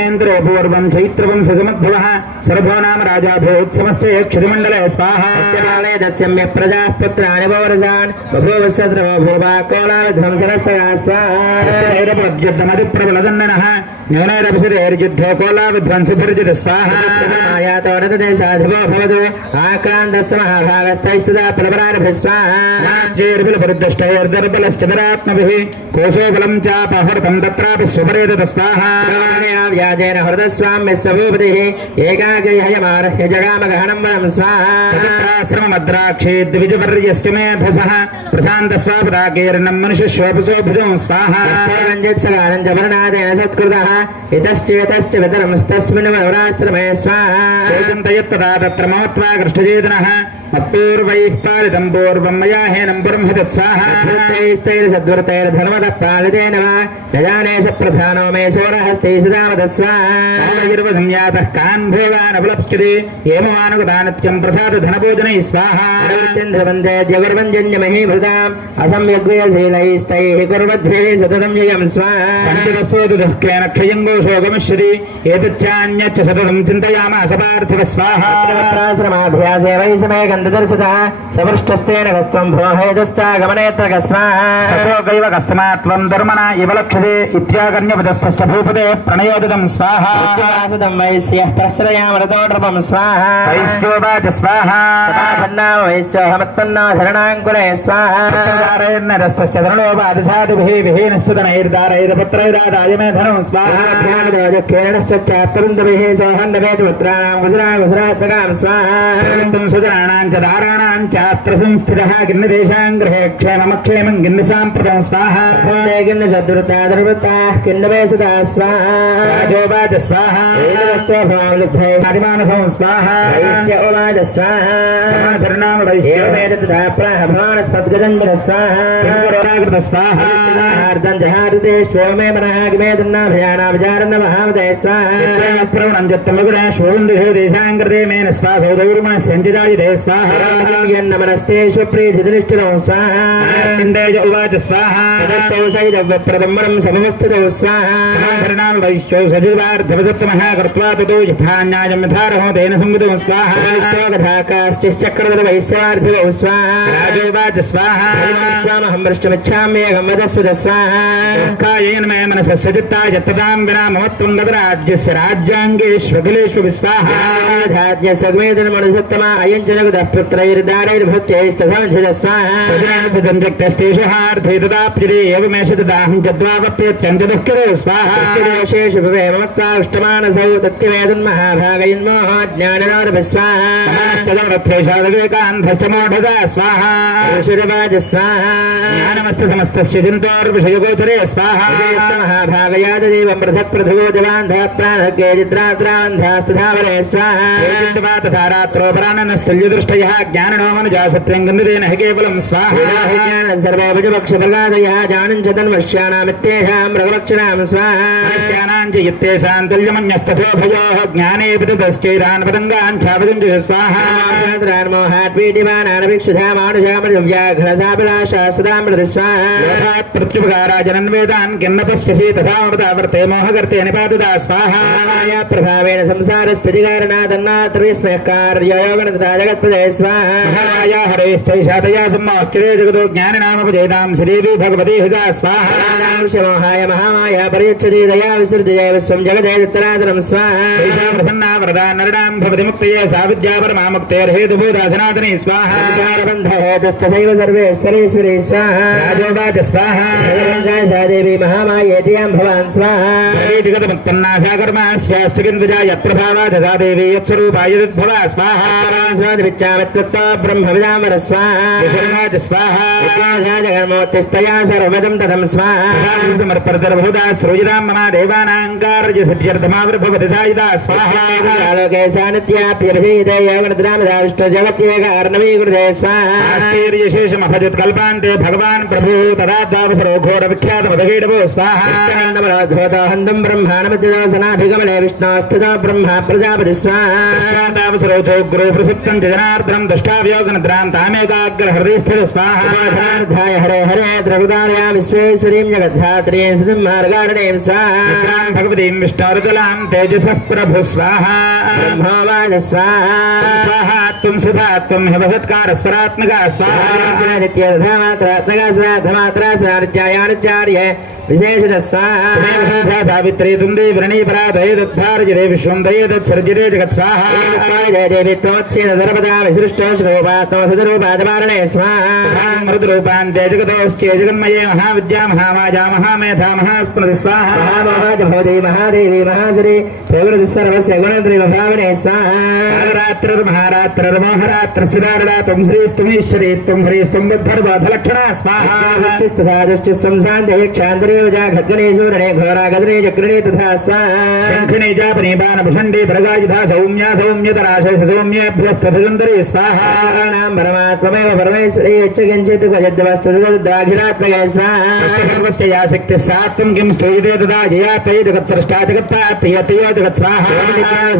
ేంద్రే పూర్వం చైత్రవం సముద్భవ సర్భో నామ రాజా భూత్ సమస్తే క్షతిమండలే స్వాహమ్య ప్రజా పుత్రాణి పౌరజాన్ బభూవస్సద్రమోభూపాకోలావిధ్వంసరస్తమది ప్రబలదన్న న్యూనైరభిషిరేర్యుద్ధో కోలావిధ్వంసభిర్జిత స్వాహాయాతో నదేశాధిపో భవతు ఆక్రాంతస్య మహాభాగస్థైస్తుదా ఫలపరారభి స్వాహార్బలష్టైర్దర్బలష్టరాత్మభిః కోశోబలం చాపహృతం తత్రాపి స్వపరేత స్వాహా వ్యాజేన హృదస్వామ్య సభూపతిః ఏకాగ్రహయమారహ్య జగామగహనం వనం స్వాహాశ్రమద్రాక్షే ద్విజవర్యస్కమేధసః ప్రశాంత స్వాపదాకీర్ణం మనుష్యశోభసో భుజం స్వాహాంజత్సగానం చ వర్ణాదేన సత్కృతః ఇతశ్చేతశ్చ వితరంస్తస్మిన్ మనోరాశ్రమే స్వాహా చింతయత్తదా తత్ర మమత్వా కృష్ణచేతనః మత్పూర్వైః పాలితం పూర్వం మయా హేనం బ్రహ్మతత్ స్వాహాస్తైర్సద్వృతైర్ధర్మతః పాలితేన వా నజానేశ ప్రధానో మే సోరహస్తై సదావద స్వాహార్వసంయాతః కాన్ భోగాన్ అబలప్స్యతే ఏమమానుగదానత్యం ప్రసాద ధనబోధనై స్వాహార్వందేద్యగుర్వంజన్యమహీభృతాం అసమ్యగ్వయశీలైస్తైః కుర్వద్భిః సతతం జయం స్వాహాసోదుఃఖేన క్షయం ఘోషో గమిష్యతి ఏతచ్చాన్యచ్చ సతతం చింతయామాస పార్థివ స్వాహాశ్రమాభ్యాసే వై సమయ గంధదర్శితః సపృష్టస్తేన కస్త్వం భ్రోహేతుశ్చాగమనేత్ర కస్వాశోకైవ కస్తమాత్వం ధర్మణ ఇవ లక్షతే ఇత్యాకర్ణ్యపదస్థ భూపతే ప్రణయోదితం స్వాహాదం వైశ్య ప్రశ్రయామరతోడ్రపం స్వాహాైశ్వోవాచ స్వాహాన్నా వైశ్యోహమత్పన్నా ధరణాంకురే స్వాహారస్తరణోపాదిశాదిభిః విహీనస్తుతనైర్దారైరపుత్రైరాదాయ మే ధనం స్వాహా కేరణశ్చాత్తరుందభిः సోహన్నవేతుపుత్రాणां గుజరాత్మకాం స్వాహా సుజనానాం చ దారాణాం చాత్ర సంస్థితః కిన్నదేశాం గృహే క్షేమమక్షేమం గిన్న సాంప్రదం స్వాహా గిన్న శత్రుతాదర్వృతాః కిన్నవే సుతా స్వాహా రాజోవాచ స్వాహా ఆదిమానసం స్వాహా ఉవాచ స్వాహా పరిణామ వైశ్య ఏవేతదా ప్రాహ భావనస్పద్గదండ స్వాహా స్వాహా హార్దే శ్వేమే మనః గిమే దున్నాభయానా విచారణ మహామదే స్వాహా ప్రవణం దేశాంకృతే మేన స్వాసౌదౌర్మణ సంచిదాయితే స్వాహా యన్నమనస్తేషు ప్రీతినిష్ఠితం స్వాహా ఉవాచ స్వాహా ప్రదంబరం సమమస్థితౌ స్వాహా పరిణామ వైశ్యో సజివార్ధవసత్తమః కృత్వా తతో యథా న్యాయం యథారహో తేన సంవితం స్వాహా కథాకాశ్చక్రవద వైశ్యార్థివౌ స్వాహా రాజోవాచ స్వాహా స్వామహం వృష్టమిచ్ఛామ్యేకం వదస్వద స్వాహా కాయేన మే మనసస్య చిత్తాయ తదాం వినా మమత్వం గదరాజ్యస్య రాజ్యాంగేష్వఖిలేషు విస్వాహా సగమేదనమనుసత్తమా అయం జనగదః పుత్రైర్దారైర్భృత్యైస్తథాంశద స్వాహా సజనార్థైర్దదాప్యతే ఏవమేష తదాహం చద్వావప్యేత్యంచ దుఃఖిరే స్వాహా శేషు వివేమత్వా ఉష్టమానసౌ తత్కివేదన్మహాభాగయన్మోహ జ్ఞాననవరభ స్వాహా తమస్తదవృత్యేషాదవేకాంధశ్చమోఢదా స్వాహా ఋషిరవాజ స్వాహా జ్ఞానమస్త సమస్తస్య చింతోర్విషయగోచరే స్వాహా మహాభాగయాదేవం పృథక్ పృథగో జవాంధ ప్రాణకేజిద్రాద్రావంధాస్తథావరే స్వాహా తథా రాత్రోపరాణనస్తుల్యదృష్టయః జ్ఞాననో మనుజా సత్యం గంధిదేన హి కేవలం స్వాహా జ్ఞాన సర్వభుజపక్షఫలాదయః జానం చ తన్మశ్యానామిత్తేషాం రఘులక్షణాం స్వాహా మనుష్యానాం చ యిత్తేషాం తుల్యమన్యస్తథో భయోః జ్ఞానే పితృతస్కైరాన్ పతంగాన్ ఛాపదం చ స్వాహా మానుషామృవ్యాఘ్రసాభిలాషాసుదామృత స్వాహా లోభాత్ ప్రత్యుపకారా జనన్వేదాన్ కిన్న పశ్యసి తథామృతావర్తే మోహకర్తే నిపాతదా స్వాహా ప్రభావేన సంసార స్థితికారణాదన్నాత్రేస్మయకార్యయోగనతదా జగత్పదే స్వాహా మహామాయా హరేశ్చైషాతయా సమ్మోక్యతే జగతో జ్ఞానినామపజేతాం శ్రీదేవి భగవతి హుజా స్వాహా మోహాయ మహామాయా పరియచ్చతి దయా విసృజయ విశ్వం జగదే ఉత్తరాదరం స్వాహా ప్రసన్నా వరదా నరడాం భవతి ముక్తయే సా విద్యా పరమాముక్తేర్హేతుభూతా సనాతనీ స్వాహా సంసారబంధహేతుస్తథైవ సర్వేశ్వరేశ్వరీ స్వాహా రాజోవాచ స్వాహా దేవి మహామాయేతియాం భవాన్ స్వాహా జగతముత్పన్నా సా కర్మాస్యాస్తికిన్విజా యత్ప్రభావాధ సా దేవీ యత్స్వరూపాయ యద్భవ స్వాహా స్వామిత్వత్తో బ్రహ్మ విదామర స్వాహా విశర్వాచ స్వాహా జగన్మూర్తిస్తయా సర్వదం తదం స్వాహా సమర్పరతర్భుతా సృజితాం మమ దేవానాం కార్య సిద్ధ్యర్థమావిర్భవతి సాయిదా స్వాహా లోకే సానిత్యాప్యభిధీయతే యోగనిద్రామిదా విష్ణు జగత్యేకార్ణవీకృతే స్వాహా ఆశ్చర్యశేషమభజత్ కల్పాంతే భగవాన్ ప్రభు తదాద్వావసరో ఘోర విఖ్యాతమదగేడవో స్వాహా హంతం బ్రహ్మాణమతిదో సనాభిగమనే విష్ణోస్థితో బ్రహ్మ ప్రజాపతి స్వాహా స్వాహావసరో చోగ్రో ప్రసుప్తం చ జనార్దనం దష్టావ్యోగనద్రాం తామేకాగ్ర హృదయస్థిత స్వాహా హరే హరే ద్రగుదారయా విశ్వేశ్వరీం జగద్ధాత్రీం సిద్ధిం మార్గారణీం స్వాహా భగవతీం విష్ణోరుతులాం తేజసః ప్రభు స్వాహా బ్రహ్మోవాచ స్వాహా స్వాహా త్వం సుధా త్వం హిమసత్కార స్వరాత్మక స్వాహా నిత్యమాత్రాచార్య విశేషత స్వాహా సావిత్రీ తుం దేవ్రణీ పరాధయేదద్భారజరే విశ్వం దయేదత్సర్జరే జగత్ స్వాహా దేవి త్వోత్సేన ధర్మదా విసృష్టో శ్రోపాత్మో సదరూపాదమారణే స్వాహా మృదురూపాంతే జగతోస్కే జగన్మయే మహావిద్యా మహామాజా మహామేధా మహాస్మృతి స్వాహా మహాభవతి మహాదేవి మహాశ్రీ ప్రకృతి సర్వస్య గుణంత్రి భావనే స్వాహా మహారాత్రర్మోహరాత్రసిదారడా త్వం శ్రీస్తుమీశ్వరీ త్వం హ్రీస్తం బుద్ధర్బోధలక్షణ స్వాహా దుష్టిస్తథా శాంతి క్షాంతరేవజా ఖద్గణేశ్వరణే ఘోరాగద్రే చక్రణే తథా స్వాహా శంఖినే జాపనీ బాణభుషండే పరగాయుధా సౌమ్యా సౌమ్యతరాశేష సౌమ్యేభ్యస్తరంతరే స్వాహా నాం పరమాత్మేవ పరమేశ్వరీ యచ్చకించిత్ క్వచిద్వస్తుదాఘిరాత్మకే స్వాహా సర్వస్యయా శక్తి సాత్వం కిం స్తూయతే తదా జయాత్వై జగత్సృష్టా జగత్తాత్యయో జగత్ స్వాహా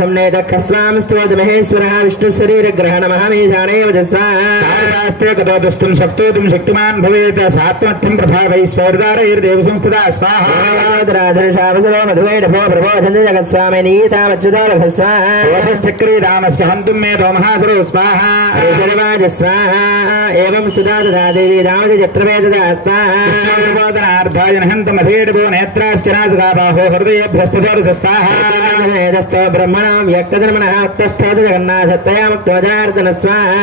సంనేత కస్త్వాం స్తోత మహేశ్వరः విష్ణుశరీరగ్రహణమహమీశానేవ స్వాహాస్తే కతో దుష్టం శక్తోతుం శక్తిమాన్ భవేత్ సాత్మత్యం ప్రభావైశ్వర్దారైర్దేవ సంస్థితా స్వాహాదరాధర్షావసరో మధువైడభో ప్రబోధంతి జగత్స్వామి నీతామచ్యుతాలభ స్వాహాచక్రీ రామస్య హంతుం మేధో మహాసరో స్వాహా ఋషిర్వాజ స్వాహా ఏవం సుధా దదా దేవి రామజ జత్రమే దదాత్మార్థాయ నహంతమధేడభో నేత్రాశ్చనాసగాబాహో హృదయేభ్యస్తోరస స్వాహా నేదస్థో బ్రహ్మణాం వ్యక్తధర్మణः ఉత్తస్థోత జగన్నాథత్వయాముక్తోజనార్దన స్వాహా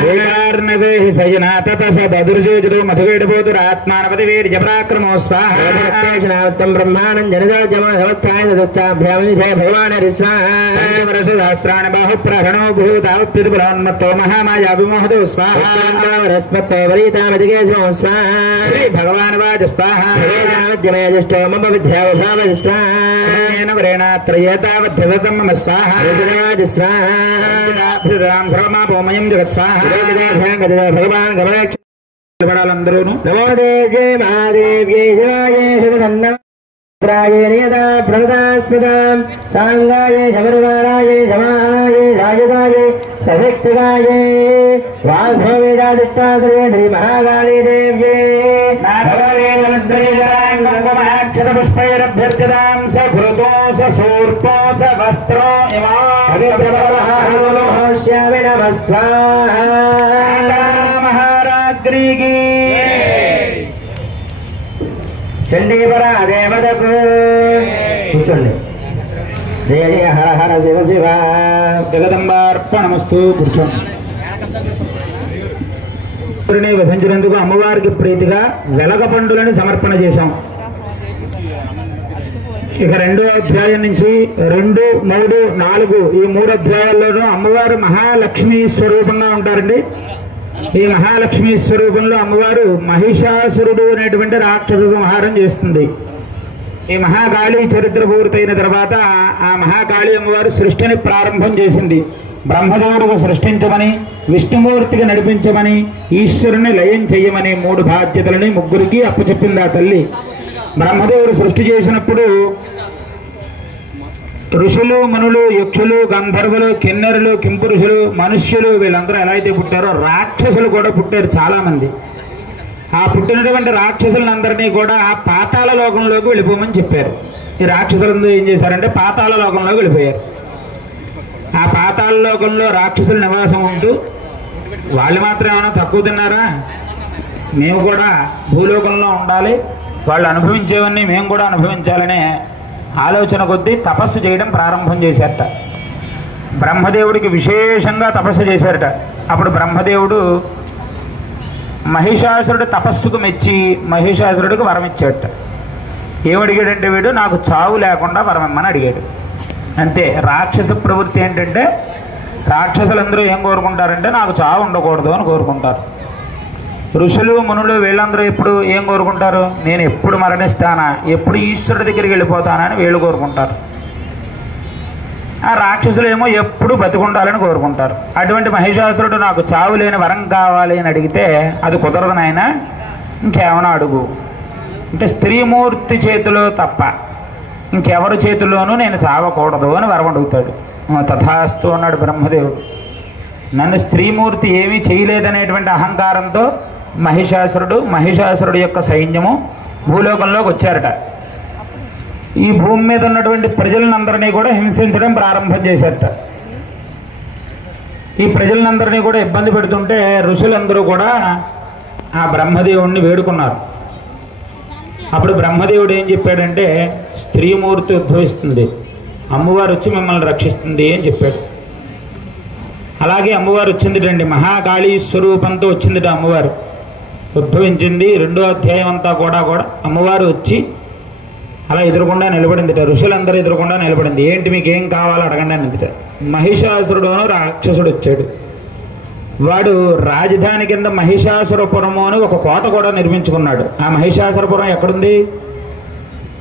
సయనా తపసదృశోజతో మధువేడభోతురాత్మానపతివీర్య పరాక్రమో స్వాహా ఉత్తం బ్రహ్మాణం జనదో భగవాన్ బాహుప్రహణో భూతావత్తిపురాన్మత్తో మహామాయాభిమోహదో స్వాహా శ్రీ భగవాన్ వాచ స్వాహా మమ విద్యావధామ స్వాహేన మమ స్వాహా సర్వమాపోమయం జగత్ స్వాహా భగవాన్ గమనాలందరూ నమో దేవ్యై మహాదేవ్యై శివాయై శివధన్వాయ నియతా ప్రమదాస్మితాం సాంగాయై శబరిమాలాయై సమానాయై రాజదాయై సశక్తికాయై వాగ్భవేదాదిష్టాశ్రయే శ్రీ మహాకాళీ దేవ్యై పుష్పైరభ్యర్థితాం స భృతో స శూర్పో స వస్త్రో శ్యామి నమః స్వాహా మహారాజ్ఞికి చండీపరా దేవతకు కూర్చోండి. జయ జయ హర హర శివ శివ. జగదంబార్పణమస్తు. కూర్చోండి. వధించినందుకు అమ్మవారికి ప్రీతిగా వెలగ పండులను సమర్పణ చేశాం. ఇక 2వ అధ్యాయం నుంచి 2, 3, 4 ఈ 3 అధ్యాయాల్లోనూ అమ్మవారు మహాలక్ష్మీ స్వరూపంగా ఉంటారండి. ఈ మహాలక్ష్మీ స్వరూపంలో అమ్మవారు మహిషాసురుడు అనేటువంటి రాక్షస సంహారం చేస్తుంది. ఈ మహాకాళీ చరిత్ర పూర్తయిన తర్వాత ఆ మహాకాళీ అమ్మవారు సృష్టిని ప్రారంభం చేసింది. బ్రహ్మదేవుడికి సృష్టించమని, విష్ణుమూర్తికి నడిపించమని, ఈశ్వరుని లయం చెయ్యమని 3 బాధ్యతలని ముగ్గురికి అప్పచెప్పింది ఆ తల్లి. బ్రహ్మదేవుడు సృష్టి చేసినప్పుడు ఋషులు, మునులు, యక్షులు, గంధర్వులు, కిన్నెరులు, కింపురుషులు, మనుష్యులు వీళ్ళందరూ ఎలా అయితే పుట్టారో రాక్షసులు కూడా పుట్టారు చాలా మంది. ఆ పుట్టినటువంటి రాక్షసులందరినీ కూడా పాతాళ లోకంలోకి వెళ్ళిపోమని చెప్పారు. ఈ రాక్షసులందరూ ఏం చేశారంటే పాతాళ లోకంలోకి వెళ్ళిపోయారు. ఆ పాతాళ లోకంలో రాక్షసుల నివాసం ఉంటూ వాళ్ళు మాత్రం ఏమైనా తక్కువ తిన్నారా, మేము కూడా భూలోకంలో ఉండాలి, వాళ్ళు అనుభవించేవన్నీ మేము కూడా అనుభవించాలనే ఆలోచన కొద్దీ తపస్సు చేయడం ప్రారంభం చేశారట. బ్రహ్మదేవుడికి విశేషంగా తపస్సు చేశారట. అప్పుడు బ్రహ్మదేవుడు మహిషాసురుడు తపస్సుకు మెచ్చి మహిషాసురుడికి వరం ఇచ్చాడట. ఏమడిగాడంటే వీడు నాకు చావు లేకుండా వరం ఇమ్మని అడిగాడు. అంతే. రాక్షస ప్రవృత్తి ఏంటంటే రాక్షసులందరూ ఏం కోరుకుంటారంటే నాకు చావు ఉండకూడదు అని కోరుకుంటారు. ఋషులు, మునులు వీళ్ళందరూ ఎప్పుడు ఏం కోరుకుంటారు, నేను ఎప్పుడు మరణిస్తానా, ఎప్పుడు ఈశ్వరుడి దగ్గరికి వెళ్ళిపోతానా అని వీళ్ళు కోరుకుంటారు. ఆ రాక్షసులు ఏమో ఎప్పుడు బతికుండాలని కోరుకుంటారు. అటువంటి మహిషాసురుడు నాకు చావు లేని వరం కావాలి అని అడిగితే అది కుదరదు నాయన, ఇంకేమైనా అడుగు అంటే స్త్రీమూర్తి చేతిలో తప్ప ఇంకెవరి చేతిలోనూ నేను చావకూడదు అని వరం అడుగుతాడు. తథాస్తు అన్నాడు బ్రహ్మదేవుడు. నన్ను స్త్రీమూర్తి ఏమీ చేయలేదనేటువంటి అహంకారంతో మహిషాసురుడు యొక్క సైన్యము భూలోకంలోకి వచ్చారట. ఈ భూమి మీద ఉన్నటువంటి ప్రజలందరినీ కూడా హింసించడం ప్రారంభం చేశారట. ఈ ప్రజలందరినీ కూడా ఇబ్బంది పెడుతుంటే ఋషులందరూ కూడా ఆ బ్రహ్మదేవుడిని వేడుకున్నారు. అప్పుడు బ్రహ్మదేవుడు ఏం చెప్పాడంటే స్త్రీమూర్తి ఉద్భవిస్తుంది, అమ్మవారు వచ్చి మిమ్మల్ని రక్షిస్తుంది అని చెప్పాడు. అలాగే అమ్మవారు వచ్చిందిటండి, మహాకాళీ స్వరూపంతో వచ్చిందిట అమ్మవారు. ఉద్భవించింది. 2వ అధ్యాయం అంతా కూడా అమ్మవారు వచ్చి అలా ఎదురుకుండా నిలబడిందిట. ఋషులందరూ ఎదురుకుండా నిలబడింది. ఏంటి మీకు ఏం కావాలో అడగండి అన్నదిట. మహిషాసురుడు రాక్షసుడు వచ్చాడు. వాడు రాజధాని కింద మహిషాసురపురము అని ఒక కోట కూడా నిర్మించుకున్నాడు. ఆ మహిషాసురపురం ఎక్కడుంది?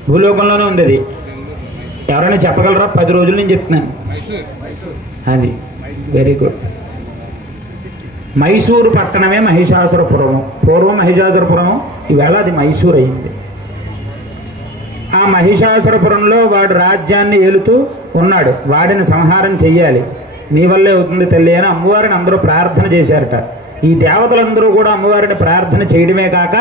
భూలోకంలోనే ఉంది. అది ఎవరైనా చెప్పగలరా? 10 రోజుల నుంచి చెప్తున్నాను. అది వెరీ గుడ్. మైసూరు పట్టణమే మహిషాసురపురము. పూర్వం మహిషాసురపురము, ఈవేళ అది మైసూరు అయింది. ఆ మహిషాసురపురంలో వాడు రాజ్యాన్ని ఏలుతూ ఉన్నాడు. వాడిని సంహారం చెయ్యాలి, నీ వల్లే అవుతుంది తల్లి అని అమ్మవారిని అందరూ ప్రార్థన చేశారట. ఈ దేవతలందరూ కూడా అమ్మవారిని ప్రార్థన చేయడమే కాక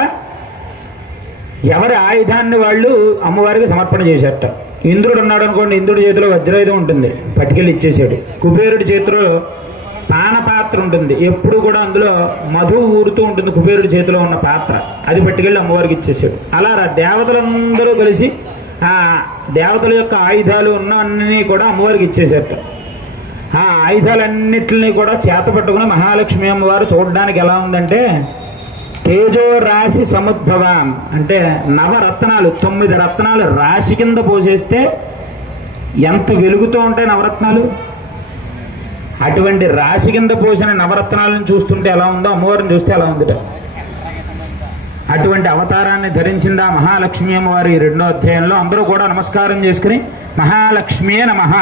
ఎవరి ఆయుధాన్ని వాళ్ళు అమ్మవారికి సమర్పణ చేశారట. ఇంద్రుడు ఉన్నాడు అనుకోండి, ఇంద్రుడి చేతిలో వజ్రాయుధం ఉంటుంది, పట్టుకెళ్ళి ఇచ్చేసాడు. కుబేరుడి చేతిలో పానపాత్ర ఉంటుంది, ఎప్పుడు కూడా అందులో మధు ఊరుతూ ఉంటుంది కుబేరుడి చేతిలో ఉన్న పాత్ర, అది పట్టుకెళ్ళి అమ్మవారికి ఇచ్చేసాడు. అలా దేవతలందరూ కలిసి ఆ దేవతల యొక్క ఆయుధాలు ఉన్నవన్నీ కూడా అమ్మవారికి ఇచ్చేసారట. ఆ ఆయుధాలన్నిటిని కూడా చేత పట్టుకుని మహాలక్ష్మి అమ్మవారు చూడడానికి ఎలా ఉందంటే తేజో రాశి సముద్భవాన్ అంటే నవరత్నాలు 9 రత్నాలు రాశి కింద పోసేస్తే ఎంత వెలుగుతూ ఉంటాయి నవరత్నాలు. అటువంటి రాశి కింద పోసిన నవరత్నాలను చూస్తుంటే ఎలా ఉందో అమ్మవారిని చూస్తే ఎలా ఉందిట. అటువంటి అవతారాన్ని ధరించింది ఆ మహాలక్ష్మి అమ్మవారి 2వ అధ్యాయంలో. అందరూ కూడా నమస్కారం చేసుకుని మహాలక్ష్మియే నమః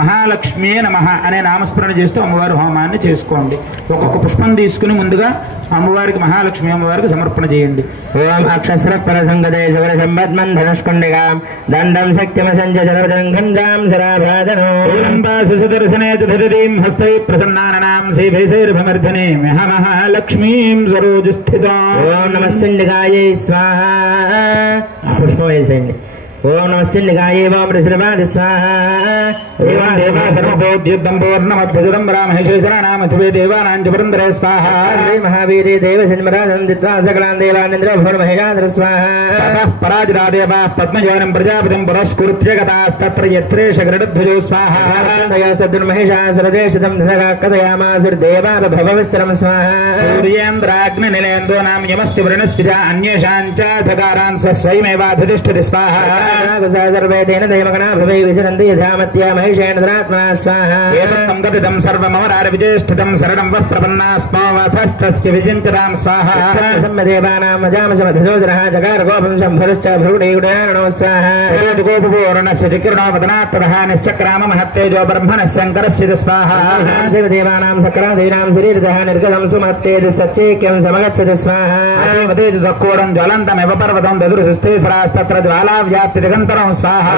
మహాలక్ష్మియే నమః అనే నామస్మరణ చేస్తూ అమ్మవారి హోమాన్ని చేసుకోండి. ఒక్కొక్క పుష్పం తీసుకుని ముందుగా అమ్మవారికి మహాలక్ష్మి అమ్మవారికి సమర్పణ చేయండి. ఓం అక్షస్ర పరసంగదే శివర సంపద్మన్ ధనుష్కుండికాం దండం శక్తిమసంజరగంజాం సరాభాదనోంబాసుదర్శనే చదరీం హస్తై ప్రసన్నానాం శ్రీభైసైర్భమర్ధనే మహాలక్ష్మీం సరోజస్థితాం. ఓం నమశ్చండికాయై స్వాహా. ఆ పుష్పం వేసేయండి. ఓం నమశ్చండికాయై ఓం ఋషభాది స్వాహా. దేవా దేవా సర్వభూత్యుద్ధం పూర్ణమద్భుతం రామహేశ్వరానామథువే దేవానాం చ పురంధరే స్వాహా. శ్రీ మహావీరే దేవ శనిమరాజం దిత్వా సకలాన్ దేవానింద్ర భూర్మహేషాధర స్వాహా. తతః పరాజితాదేవా పద్మజానం ప్రజాపతిం పురస్కృత్య గతాస్తత్ర యత్రేష గరుడధ్వజో స్వాహా. సద్దుర్మహేషాసురదేశతం కథయామాసుర్దేవాభవవిస్తరం స్వాహా. సూర్యేంద్రాగ్నినిలేందో నామ యమస్య వృణస్య అన్యేషాం చ ధకారాన్ స్వస్వయమేవాధితిష్ఠతి స్వాహా. సర్వే తేన దైవగణా భవై విచరంతి యథామత్యా మహేషేణ ధరాత్మనా స్వాహా. ఏతత్తం గదిదం సర్వమవరార విజేష్ఠితం శరణం వః ప్రపన్నాస్మో వధస్తస్య విజించతాం స్వాహా. సమ్మదేవానాం మజామసమధజోదరః జగార గోపం సంభరుశ్చ భృగుడేగుడేనారణో స్వాహా. గోపూర్ణస్య చిక్రణో వదనాత్తదః నిశ్చక్రామ మహత్తేజో బ్రహ్మణః శంకరస్య స్వాహా. దేవానాం సకరాదీనాం శరీరతః నిర్గతం సుమత్తేజస్తచ్చేక్యం సమగచ్చతి స్వాహా. తేజసక్కూడం జ్వలంతమివ పర్వతం దదృశస్తే సరాస్తత్ర జ్వాలా వ్యాప్తి దిగంతరం స్వాహా.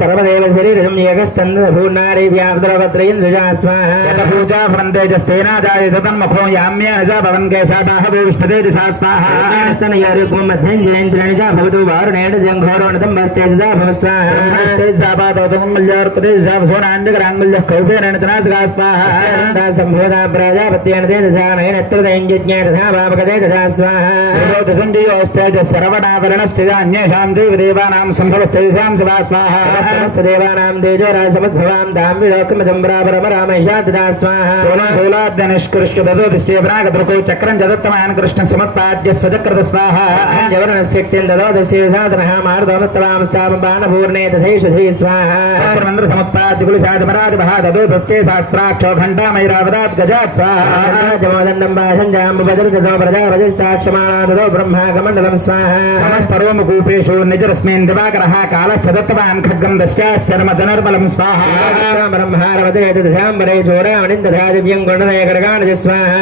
సర్వదేవ శరీరం ఏకస్తందూర్ణారీ వ్యాప్తరవత్రయం ద్విజా స్వాహా. పూజా భ్రంతేజస్తేనాజాయ తన్ముఖో యామ్యేన చ భవన్ కేశాబాహవే విష్ణుతేజసా స్వాహా. మధ్యం జయంత్రేణ చ భవతు వారుణేణ జంఘోరోణతం బస్తేజసా భవ స్వాహా. సంభూతా ప్రజాపత్యేన తేజసా నయనత్ర దైన్యజ్ఞేన తథా భావకతే తథా స్వాహా. సర్వణావరణస్థితాన్యేషాం దేవదేవానాం సంభవస్తేజసాం శివా స్వాహా. సమస్తదేవానాం తేజోరాజసముద్భవాం తాం విలోకమిదం ప్రాపరమరామేషా తథా స్వాహా. శూలాద్య నిష్కృష్ట దదోదిష్ట్యప్రాగదృకో చక్రం చదత్తమాన్ కృష్ణ సముత్పాద్య స్వచక్రత స్వాహా. శక్తిం దదోదస్యేషాదనః మారుదోముత్తవాం స్థాపబాణపూర్ణే తథైషధీ స్వాహా. మంద్ర సముత్పాద్య కులిసాదమరాదిభా దదోదస్కే సహస్రాక్షో ఘంటామైరావదాత్ గజాత్ స్వాహా. జమోదండం భాషంజాంబుభద్రతో ప్రజాపతిష్టాక్షమాణో బ్రహ్మాగమండలం స్వాహా. సమస్తరోమకూపేషు నిజరస్మిన్ దివాకరః కాలశ్చ దత్తవాన్ ఖడ్గం దస్యాశ్చర్మజనర్మలం స్వాహా. బ్రహ్మారవతే దశాంబరే చోరామణిం తథా దివ్యం గుణనయకరగానజ స్వాహా.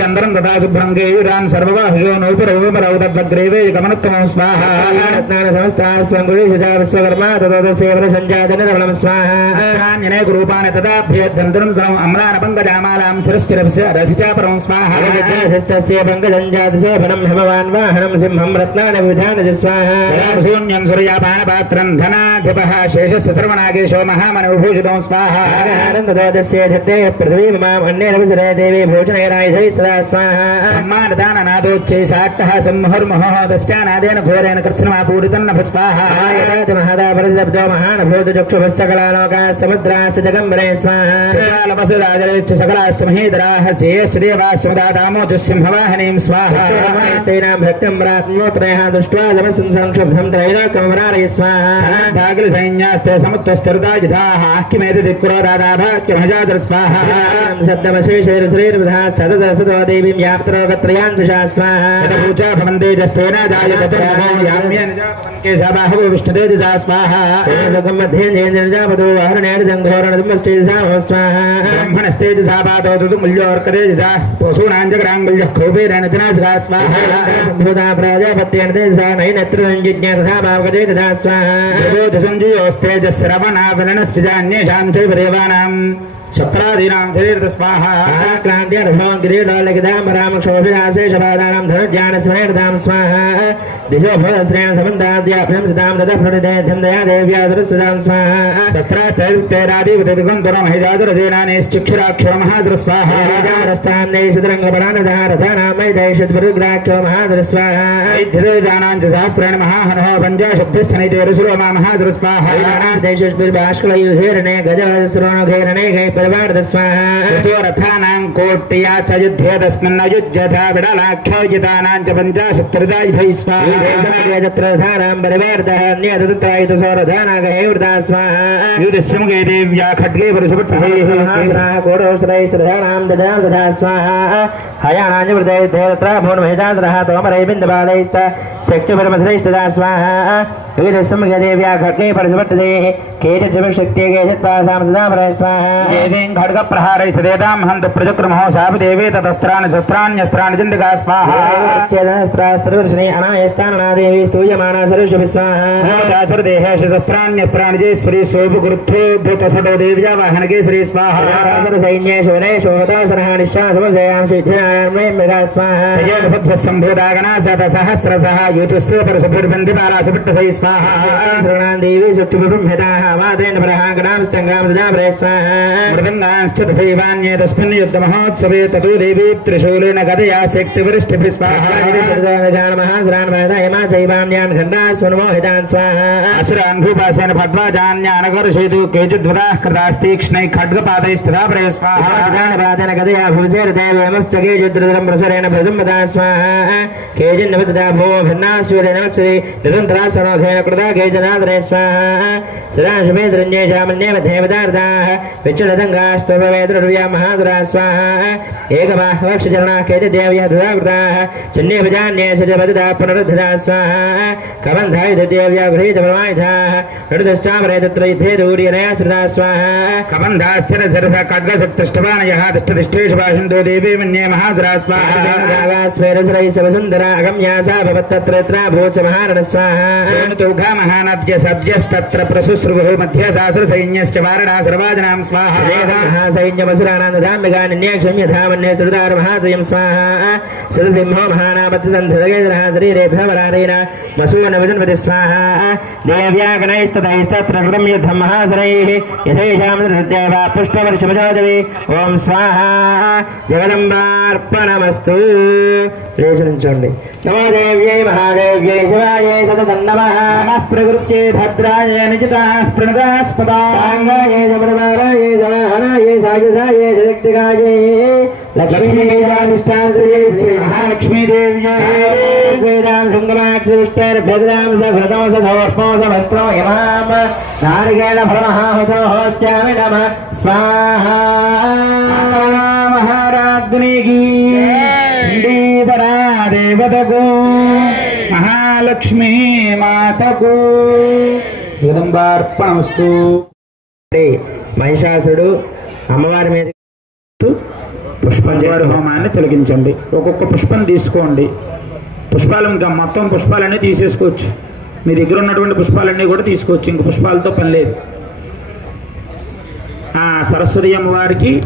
చంద్రం తథా శుభ్రం గేయురాన్ సర్వవాహుజో నౌపురౌపరౌ తద్వగ్రేవే గమనోత్తమం స్వాహా. రత్నాన సమస్తాస్వంగుళీషు చ విశ్వకర్మా తదోదసేవన సంజాతనిరమణం స్వాహా. అనేక రూపాన్ని తదాభ్యర్థంతరం సమం అమ్లాన పంకజామాలాం శిరశ్చిరస్య రసిచాపరం స్వాహా. హస్తస్య పంకజంజాతశోభనం హమవాన్ వాహనం సింహం రత్నాన విధానజ స్వాహా. శూన్యం సూర్యాపానపాత్రం ధనాధిపః శేషస్య సర్వనాగేశో మహామనోభూషితం స్వాహా. దేవి భోజనైరాయుధై సదా స్వాహా. సమ్మానదాననాదోచ్చై సాట్టః సంహర్మహో దస్యానాదేన ఘోరేణ కృత్స్నమాపూరితం నభ స్వాహా. మహాదాపరశబ్దో మహానభూతచక్షుభస్సకలాలోకా సముద్రాస్య జగంబరే స్వాహా. చకాలవసురాజరైశ్చ సకలాస్య మహీధరాః శ్రేయశ్చ దేవాస్య దాతామోచ సింహవాహినీం స్వాహా. భక్తం ప్రాప్నోత్రయః దృష్ట్వా జమసంక్షుబ్ధం త్రైలోక్యమరారయ స్వాహా. సైన్యాగ్ర సైన్యాస్తే సముత్వస్తరుదాజిధాః ఆఖ్యమేతదిక్కురోదాదాభాక్యమజాదర స్వాహా. శబ్దమశేషైర్శ్రీర్విధా సదదసదో దేవీం వ్యాప్తరోగత్రయాన్ దిశా స్వాహా. పూజా భవంతేజస్తేన జాయతే యామ్యేన చ భవన్ కేశాబాహవో విష్ణుతేజసా స్వాహా. మధ్యేంద్రేంద్రజాపదో వాహనేర్జంఘోరణదుమస్తేజసా స్వాహా. బ్రహ్మణస్తేజసా పాతో తుముల్యోర్కతేజసా పోషూణాంజగ్రాంగుల్యః కౌబేరేణ దినాసగా స్వాహా. సంభూతా ప్రజాపత్యేన తేజసా నైనత్ర సంజిజ్ఞా తథా భావకతే తథా స్వాహా. సంజయోస్తేజస్రవణావరణస్థితాన్యేషాం చైవ దేవానాం శక్రాదీనాం శరీరత స్వాహా. క్రాంత్యనుభవం కిరీటోల్లకిదామరామక్షోభిరాశేషపాదానాం ధనుర్జ్ఞానస్మరణాం స్వాహా. దిశో భూతశ్రేణ సమంతాద్యాభ్యం సదాం తదఫలదేధ్యం దయా దేవ్యాదురస్తుదాం స్వాహా. శస్త్రాస్తైరుక్తైరాదీవృతదిగంతుర మహిజాదురజేనానేశ్చిక్షురాక్షర మహాసుర స్వాహా. రస్థాన్నేషుద్రంగపరానధారథానామైదైషద్వరుగ్రాఖ్యో మహాదుర స్వాహా. వైద్యదేదానాంచ సహస్రేణ మహాహనో పంచాశబ్దశ్చనైతేరుసులో మామహాసుర స్వాహా. దేశస్మిర్భాష్కలయుధేరణే గజవస్రోణఘేరణే గై परिवार स्वाहा रथानां कोट्या च युद्धे तस्मिन् युध्यथा विडलाख्योजितानां च पञ्चाशत्रिदायुधैः स्वाहा रथानां परिवारतः अन्यदुत्रायुध सौरधानागहेवृता स्वाहा युधिष्ठिमुखे देव्या खड्गे पुरुषपट्टसैः कोटोश्रैश्रधानां ददां तथा स्वाहा हयानाञ्जवृतैर्धैरत्र भूर्महिताद्रः तोमरै बिन्दबालैश्च शक्तिपरमधरैस्तदा स्वाहा युधिष्ठिमुखे देव्या खड्गे पुरुषपट्टसैः केचिच्छक्तिः केचित्पासां सदा परः स्वाहा देवीं खड्गप्रहारैस्तदेतां हन्त प्रचक्रमः शापदेवे ततस्त्राणि शस्त्राण्यस्त्राणि चिन्तका स्वाहा चेदस्त्रास्त्रदर्शने अनायस्ताननादेवी स्तूयमाना सर्वेषु स्वाहा चाचरदेहेश शस्त्राण्यस्त्राणि जयेश्वरी सोपगुरुत्थो भूतसतो देव्या वाहनके श्री स्वाहा सैन्ये शोनेषु होतासनः निश्वासमजयां सिद्धिनारायणमेधा स्वाहा सभ्यः सम्भूतागणा शतसहस्रशः यूतुस्ते परसुभिर्बन्धिपालासपिट्टसै स्वाहा शरणां देवी सुष्ठुभिर्ब्रह्मताः वादेन परः गणां स्तङ्गां ददा परः स्वाहा मृदङ्गांश्च तथैवान्ये तस्मिन् युद्धमहोत्सवे ततो देवी त्रिशूलेन गदया शक्तिवरिष्ठिभिः स्वाहा असुरान् भूपासेन भद्वाजान्यानगर्षयितु केचिद्वदाः कृतास्तीक्ष्णैः खड्गपातैस्तथा परः स्वाहा गदया भूसेरदेवमश्च केचिद्रुदरं प्रसरेण भृजम्बदा स्वाहा केचिन्नवददा भूमो भिन्नास्वेदेन वक्षसे निरन्तरासनोघेन कृता केचिनादरे स्वाहा सदा शुभेन्द्रन्ये चामन्ये मध्ये पदार्थाः विच्युतदङ्गास्त्वभवेद्रव्या महादुरा स्वाहा एकबाह्वक्षचरणाः केचिदेव्यः दुरावृताः चन्ये भजान्ये सजपददा पुनरुद्धदा स्वाहा कबन्धायुधदेव्या गृहीतपरमायुधाः नृदष्टामरे तत्र युद्धे दूर्यनया श्रुता स्वाहा कबन्धाश्चरसरसः खड्गसप्तष्टवानयः तिष्ठतिष्ठेषु भाषन्तो देवी मन्ये महासुरा स्वाहा स्वेरसरैः सवसुन्दरा अगम्या सा भवत्तत्र भूत्समहारण स्वाहा सोनुतौघा महानद्य सद्यस्तत्र प्रसुश्रुवुः मध्यसासरसैन्यश्च वारणा सर्वाजनां स्वाहा सैन्यमसुरानन्दधाम्यगान्यक्षं यथा मन्ये स्तुतार महाजयं स्वाहा सदसिंहो महानामत्यसन्धगेन्द्रः शरीरेभ्यः वरारेण मसूनविदन्वति स्वाहा देव्या गणैस्ततैस्तत्र कृतं युद्धं महासरैः यथेषां देवा पुष्पवर्षभजोदवे ॐ स्वाहा जगदम्बार्पणमस्तु लेशुंचोंडि नमो देव्यै महादेव्यै शिवायै सततं नमः नमः प्रकृत्यै भद्रायै निजिताः प्रणदास्पदाङ्गायै समरवारायै समाहनायै सायुधायै जगत्तिकायै लक्ष्मीदेवाधिष्ठान्त्यै श्री महालक्ष्मी देव्यै वेदां संगमाक्षिष्टैर्भद्रां सभृतं सधोष्मो समस्त्रो यमाम नारिकेलफलमहाहुतो होत्यामि नमः स्वाहा महाराज्ञी की परा देवतको महालक्ष्मी मातको జగదంబార్పణమస్తు. మహిషాసురుడు అమ్మవారి మీద పుష్పంజరి హోమాన్ని తొలగించండి. ఒక్కొక్క పుష్పం తీసుకోండి. పుష్పాలు ఇంకా మొత్తం పుష్పాలన్నీ తీసేసుకోవచ్చు. మీ దగ్గర ఉన్నటువంటి పుష్పాలన్నీ కూడా తీసుకోవచ్చు. ఇంక పుష్పాలతో పని లేదు. ఆ సరస్వతి అమ్మవారికి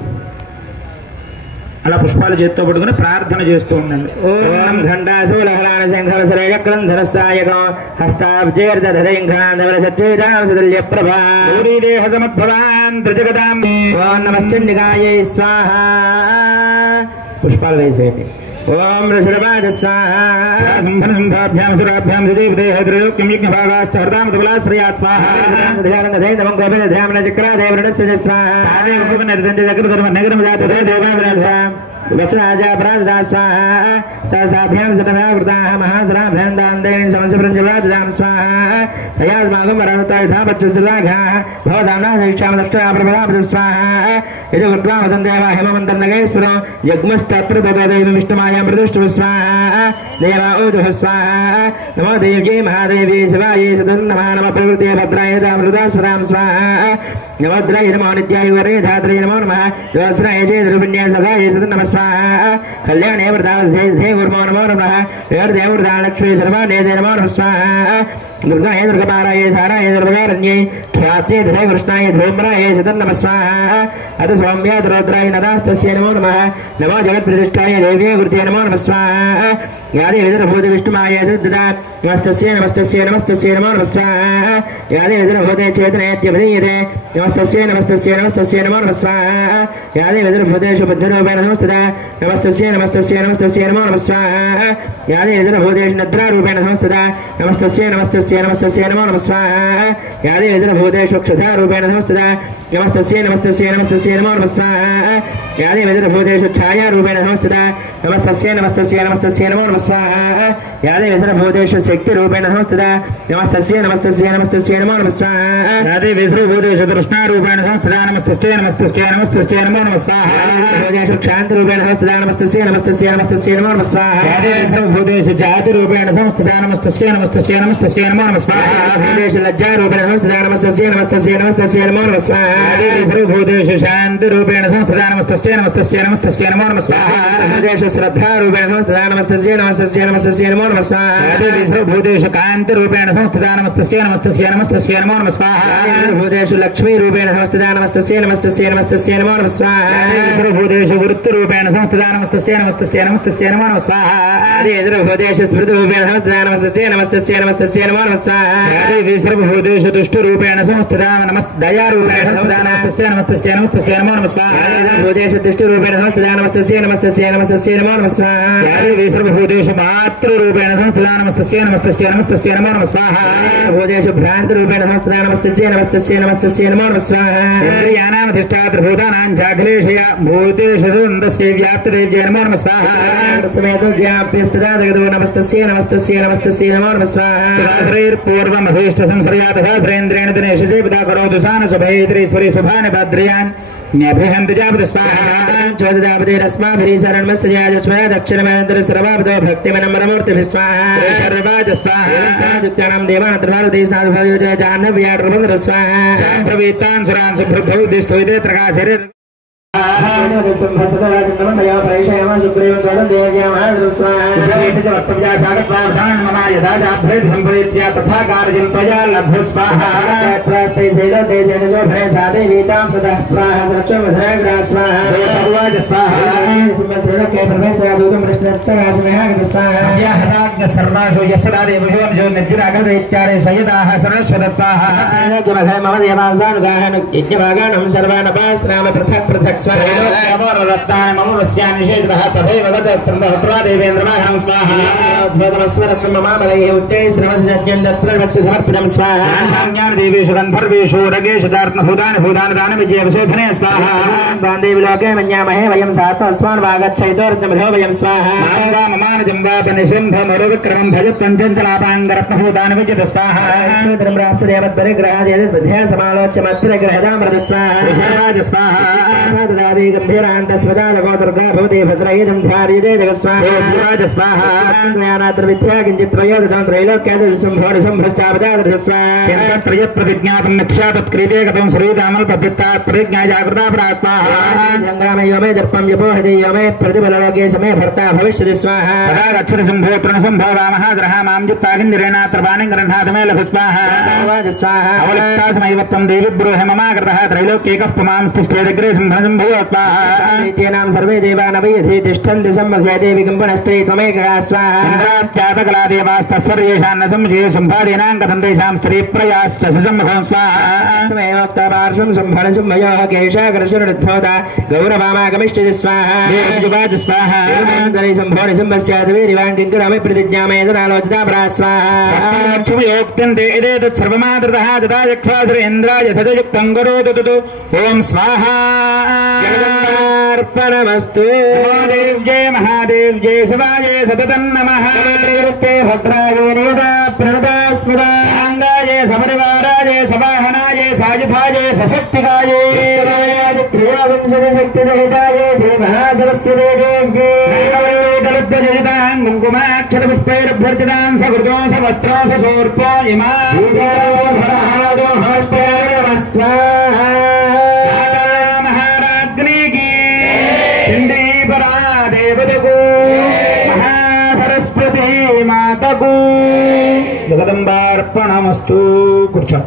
అలా పుష్పాలు చేత్తో పట్టుకుని ప్రార్థన చేస్తూ ఉండండి. ఓం ఘంటాశూలహలాన శంఖర శ్రేయక్రం ధరస్సాయకం హస్తాబ్జేర్దధరైంఘ్రాంధవరసచ్చేదాంశతుల్యప్రభా దేహ సమద్భవాన్ త్రిజగదాం. ఓం నమశ్చండికాయై స్వాహా. పుష్పాలు వేసేయండి. ఓం ఋషభాజ స్వాహా. సంభాభ్యాం సురాభ్యాం సుదీపదేహద్రయోక్యం యజ్ఞభాగాశ్చ హృదామృతబలాశ్రయాత్ స్వాహా. ధ్యానం గోపేన ధ్యాన చక్రాదేవరణస్య స్వాహా. నగరం జాతదే దేవావిరాధ दक्षिणाजा प्रादा स्वाहा. ताभ्यां सतव्यावृताः महासराभ्यां दान्देन समसप्रञ्जवादां स्वाहा. तयास्माकं वरानुतायुधा पच्चुसदाघाः भवदाम्ना शिक्षां दक्षिणा प्रभवापद स्वाहा. यदि कृत्वा वदन्देवा हेममन्तर्नगैस्वरो जग्मस्तत्र तदेव विष्णुमायां प्रदुष्टुः स्वाहा. देवा ऊजुः स्वाहा. नमो देव्यै महादेवी शिवायै सदन्नमः नमः प्रकृते भद्राय दामृतास्वरां स्वाहा. नमोद्राय नमो नित्याय वरे धात्रे नमो नमः. ज्योत्स्नाय चेद्रुपिण्ये सदाय सदन्नमः स्वाहा. कल्याणे वृद्धावस्थे गुरुमो नमो नमः. लक्ष्मी सर्वाणे नमो नमः स्वाहा. दुर्गाय दुर्गपाराय साराय दुर्गारण्ये ख्यात्ये तथै कृष्णाय धूम्राय सदन्नमः स्वाहा. अथ सौम्यात् रौद्राय नदास्तस्यै नमो नमः. नमो जगत्प्रतिष्ठाय देव्यै कृते नमो नमः स्वाहा. यादि विदुरभूत विष्णुमाय दुर्ददा नमस्तस्यै नमस्तस्यै नमस्तस्यै नमो नमः स्वाहा. यादि विदुरभूते चेतनेत्यभिधीयते नमस्तस्यै नमस्तस्यै नमस्तस्यै नमो नमः स्वाहा या देवी सर्वभूतेषु बुद्धिरूपेण संस्थिता नमस्तस्यै नमस्तस्यै नमस्तस्यै नमो नमः स्वाहा या देवी सर्वभूतेषु निद्रारूपेण संस्थिता नमस्तस्यै नमस्तस्यै नमस्तस्यै नमो नमः स्वाहा या देवी सर्वभूतेषु क्षुधारूपेण संस्थिता नमस्तस्यै नमस्तस्यै नमस्तस्यै नमो नमः स्वाहा या देवी सर्वभूतेषु छायारूपेण संस्थिता नमस्तस्यै नमस्तस्यै नमस्तस्यै नमो नमः स्वाहा या देवी सर्वभूतेषु शक्तिरूपेण संस्थिता नमस्तस्यै नमस्तस्यै नमस्तस्यै नमो नमः स्वाहा या देवी सर्वभूतेषु तृष्णारूपेण संस्थिता नमस्तस्यै नमस्तस्यै नमस्तस्यै नमो नमः स्वाहा सर्वभूतेषु क्षान्तरूपेण संस्थिता नमस्तस्यै नमस्तस्यै नमस्तस्यै नमो नमः स्वाहा या देवी सर्वभूतेषु जातिरूपेण संस्थिता नमस्तस्यै नमस्तस्यै नमस्तस्यै नमो नमः स्वाहा सर्वभूतेषु लज्जारूपेण संस्थिता नमस्तस्यै नमस्तस्यै नमस्तस्यै नमो नमः स्वाहा या देवी सर्वभूतेषु शान्तिरूपेण संस्थिता नमस्तस्यै नमस्तस्यै नमस्तस्यै नमो नमः स्वाहा सर्वभूतेषु श्रद्धारूपेण संस्थिता नमस्तस्यै नमस्तस्यै नमस्तस्यै नमो नमः स्वाहा या देवी सर्वभूतेषु कान्तिरूपेण संस्थिता नमस्तस्यै नमस्तस्यै नमस्तस्यै नमो नमः स्वाहा सर्वभूतेषु लक्ष्मीरूपेण संस्थिता नमस्तस्यै नमस्तस्यै नमस्तस्यै नमो नमः स्वाहा सर्वभूतेषु वृत्तिरूपेण संस्थिता नमस्तस्यै नमस्तस्यै नमस्तस्यै नमो नमः स्वाहा सर्वभूतेषु स्मृतिरूपेण संस्थिता नमस्तस्यै नमस्तस्यै नमस्तस्यै नमो नमः स्वाहा देवी सर्वभूतेषु दुष्टरूपेण संस्थिता दयारूपेण संस्थिता नमस्तस्यै नमस्तस्यै नमस्तस्यै नमो नमः स्वाहा सर्वभूतेषु दुष्टरूपेण संस्थिता नमस्तस्यै नमस्तस्यै नमस्तस्यै नमो नमः स्वाहा देवी सर्वभूतेषु मातृरूपेण संस्थिता नमस्तस्यै नमस्तस्यै नमस्तस्यै नमो नमः स्वाहा सर्वभूतेषु भ्रान्तरूपेण संस्थिता नमस्तस्यै नमस्तस्यै नमस्तस्यै नमो नमः स्वाहा इंद्रियाणामधिष्ठात्रभूतानां चाखिलेशया भूतेषु सुन्दस्यै व्याप्तदेव्यै नमो नमः स्वाहा समेतव्याप्यस्थिता जगतो नमस्तस्यै नमस्तस्यै नमस्तस्यै नमो नमः स्वाहा श्रीर्पूर्वमभीष्टसंश्रया तथा श्रेन्द्रेण दिनेशसे पिता करोतु सानसुभैत्रीश्वरी शुभान भद्रयान् न्यभिहन्ति जापति स्वाहा चोददापतिरस्माभिः शरणमस्तजाजस्वया दक्षिणमनन्तरसर्वापतो भक्तिमनम्रमूर्तिभिः स्वाहा सर्वाज स्वाहा दुत्यानां देवानत्रभारती स्नातुभयो जाह्नव्याट्रभन्द्र स्वाहा सम्भवीतान् सुरान् सुभ्रभौ दिष्टोइते त्रकाशरे पृथक पृथक देवेशु गंधर्वेशु रगेशु भूतान भूतान दान विजयशोभने स्वाहा बांधेवी लोके मन्यामहे वयं सात्वस्मान् वागच्छैतोर्जमधो वयं स्वाहा मान जम्बापनिशुंभ मरुविक्रमं भजत पंचंचलापांगरत्नभूतान विजय स्वाहा ब्रह्मराप्सदेवद्वरिग्रहादिविद्या समालोच्य मत्प्रग्रहदामृत स्वाहा स्वाहा दादी गंभीरान्तस्वदालको दुर्गा भवति भद्रैदं ध्यायते जगस्वाहा स्वाहा त्रयानात्र विद्या किञ्चित् त्रयोदशं त्रैलोक्यादिशुम्भोरिशुम्भश्चापदादृश स्वाहा त्रयत् प्रतिज्ञातं मिथ्या तत्क्रीते गतं श्रीरामल्पद्युत्तात् प्रतिज्ञा जागृता प्रात्माहा संग्रामे यो मे दर्पं यपोहति यो मे प्रतिबललोके समे भर्ता भविष्यति स्वाहा तदा गच्छति शम्भो प्रणशम्भो रामः द्रहा मां जित्ताकिन्दिरेणात्र बाणं ग्रन्थातमे लघु स्वाहा स्वाहा अवलिप्तासमैव त्वं देवि ब्रूहि ममाकृतः त्रैलोक्येकः पुमां स्तिष्ठेदग्रे नाम सर्वे देवानवैधि तिष्ठन्ति सम्मुखे देवी कंपनस्ते त्वमेकया स्वाहा इंद्रात्यातकला देवास्तस्सर्वेषान्न सम्मुखे सम्भादीनां कथं तेषां स्त्रीप्रयाश्च सम्मुखं स्वाहा समयोक्तपार्श्वं सम्भणसुम्भयोः केशाकर्षणुद्धोता गौरवामागमिष्यति स्वाहा देवजुवाच स्वाहा दरि सम्भोनि सम्भस्याद्वीरिवान् किङ्करामि प्रतिज्ञामेतनालोचिता परा स्वाहा लक्ष्मीयोक्त्यन्ते एतत् सर्वमादृतः तदा यक्ष्वा श्रीन्द्राय सदयुक्तं करोतु ओम स्वाहा अर्पणमस्तु देव्यै महादेव जय शिवाय सततं नमः भद्राय नियता प्रणतास्मदाङ्गाय सपरिवाराय सवाहनाय सायुधाय सशक्तिकाय त्रयोविंशतिशक्तिसहिताय श्रीमहासरस्वती देव्यै कुङ्कुमाक्षरपुष्पैरभ्यर्चितां सकृतो सवस्त्रो सशोर्पो इमा स्वाहा महासरस्वती मातకు జగదంబార్పణమస్తు కూర్చో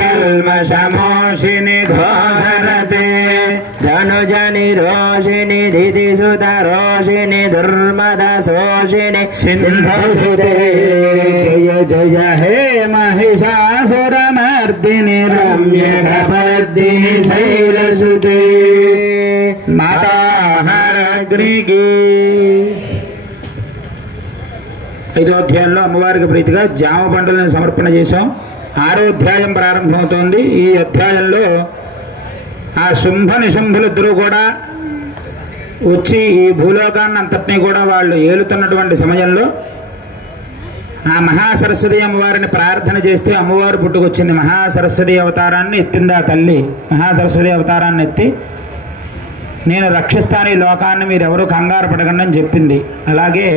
కల్మషమోషిని ధ్వరతే జన ధనుజని రోషిణి దితిసుత రోషిణి దుర్మద శోషిణి సింధుసుతే జయ జయ హే మహిషాసురమర్దిని రమ్యగపర్దిని శైలసుతే మాతాహరగ్నికి. 5వ అధ్యాయంలో అమ్మవారికి ప్రీతిగా జామ పండులను సమర్పణ చేశాం. 6వ అధ్యాయం ప్రారంభమవుతోంది. ఈ అధ్యాయంలో ఆ శుంభ నిశుంభులిద్దరూ కూడా వచ్చి ఈ భూలోకాన్ని అంతటినీ కూడా వాళ్ళు ఏలుతున్నటువంటి సమయంలో ఆ మహాసరస్వతి అమ్మవారిని ప్రార్థన చేస్తే అమ్మవారు పుట్టుకొచ్చింది. మహాసరస్వతి అవతారాన్ని ఎత్తింది ఆ తల్లి. మహాసరస్వతి అవతారాన్ని ఎత్తి నేను రక్షిస్తాను ఈ లోకాన్ని, మీరెవరూ కంగారు పడకండి అని చెప్పింది. అలాగే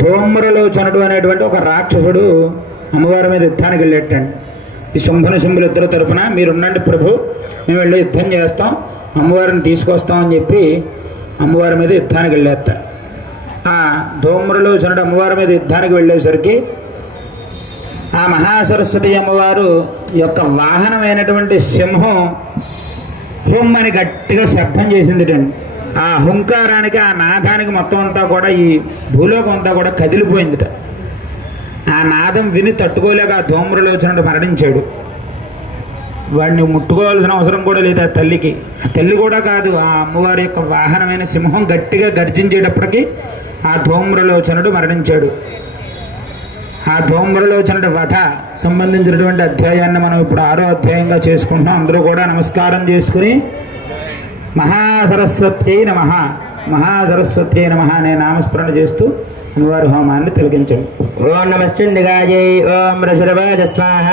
ధూమ్రలోచనుడు అనేటువంటి ఒక రాక్షసుడు అమ్మవారి మీద యుద్ధానికి వెళ్ళేటండి. ఈ శుంభన శుంభులు ఇద్దరు తరపున మీరుండండి ప్రభు, మేము వెళ్ళి యుద్ధం చేస్తాం, అమ్మవారిని తీసుకొస్తాం అని చెప్పి అమ్మవారి మీద యుద్ధానికి వెళ్ళేట. ఆ ధూమ్రలోచనుడు అమ్మవారి మీద యుద్ధానికి వెళ్ళేసరికి ఆ మహాసరస్వతి అమ్మవారు యొక్క వాహనమైనటువంటి సింహం హుమ్మని గట్టిగా శబ్దం చేసింది. ఆ హుంకారానికి ఆ నాదానికి మొత్తం అంతా కూడా ఈ భూలోకం అంతా కూడా కదిలిపోయిందిట. ఆ నాదం విని తట్టుకోలేక ఆ ధూమ్రలోచనుడు మరణించాడు. వాడిని ముట్టుకోవాల్సిన అవసరం కూడా లేదు ఆ తల్లికి. ఆ తల్లి కూడా కాదు, ఆ అమ్మవారి యొక్క వాహనమైన సింహం గట్టిగా గర్జించేటప్పటికి ఆ ధూమ్రలోచనుడు మరణించాడు. ఆ ధూమ్రలోచనుడి వధ సంబంధించినటువంటి అధ్యాయాన్ని మనం ఇప్పుడు 6వ అధ్యాయంగా చేసుకుంటున్నాం. అందరూ కూడా నమస్కారం చేసుకుని మహాసరస్వత్యై నమః, మహాసరస్వత్యై నమః అనే నామస్మరణ చేస్తూ అమ్మవారి హోమాన్ని తిలకించండి. ఓం నమశ్చండికాయై ఓం రషురవాజ స్వాహ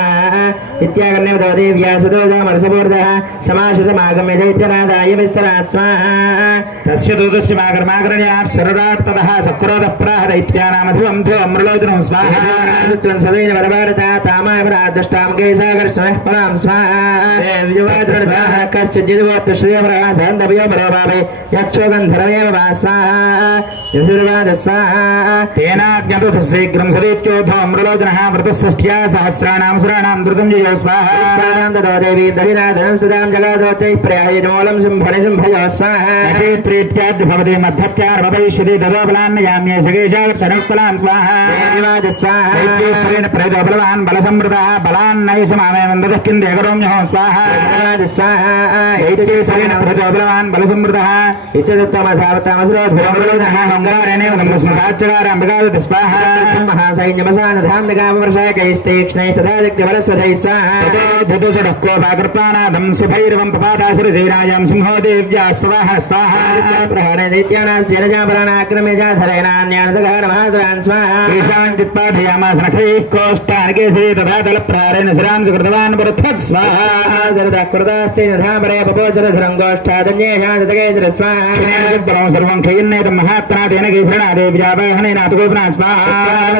ఇత్యాగన్య వ్యాసుదోజమరసపూర్ధః సమాశ్రితమాగమ్య దైత్యనాదాయ విస్తరాత్ స్వాహ తస్య దూదృష్టిమాకర్మాకరణ్యాత్ శరరాత్తదః సక్రోధః ప్రాహ దైత్యానామధివం ధో అమృలోచనం స్వాహ త్వం సదైన వరభారత తామాయ ప్రాదష్టాం కేశాకర్షణః పరాం స్వాహ దేవ్యవాద్ర స్వాహ కశ్చిద్జిద్వత్ శ్రీయవరః సందవ్యో మరోభావే యక్షోగంధర్వేవ వా స్వాహ యశుర్వాద స్వాహ తేనాజ్ఞాతో శీఘ్రం సదీప్యోధో అమృలోచనః వ్రతషష్ఠ్యా సహస్రాణాం శరణాం ధృతం జయ స్వాహ దేవీ దరినాథనం సుధాం జగాదోత్తై ప్రయాయమూలం సింభని సింభయో స్వాహ ప్రీత్యాద్ భవతి మధ్యత్యార్భవిష్యతి తదోబలాన్నయామ్యే సగేశాకర్షణః స్వాహ దేవాద స్వాహ దైత్యేశ్వరేణ ప్రేతోబలవాన్ బలసమృతః బలాన్నైసమామేమందతః కిం దేవరోమ్యః స్వాహ దేవాద స్వాహ దైత్యేశ్వరేణ ప్రేతోబలవాన్ బలసమృతః ఇత్యుత్తమసావతామసురోధురమృతః హంగారేణేవ నమస్మసాచ్చగార అంబికావతి స్వాహ మహాసైన్యమసానధామ్నగామవర్షాకైస్తేక్ష్ణైస్తథాదిక్యవరస్వధై స్వాహ ధతుషడఃకోపాకృపానాథం సుభైరవం పపాదాసుర శ్రీరాజాం సింహో దేవ్యా స్వాహ స్వాహ ప్రహరణ దైత్యానాస్యనజాపరానాక్రమ్యజాధరైనాన్యానదగారమహాధరాన్ స్వాహ తేషాం చిత్పాధయామాసనఖైః కోష్టానికేసరి తథా దళప్రారేణ శిరాంసి కృతవాన్ పృథక్ స్వాహ కృతాస్తేనధామరే పపోచరధురంగోష్ఠాదన్యేషాదతకేచర స్వాహ బలం సర్వం ఖయన్నేతం మహాత్మనా తేన కేసరణ దేవ్యావాహనేనాథగోపనా స్వాహ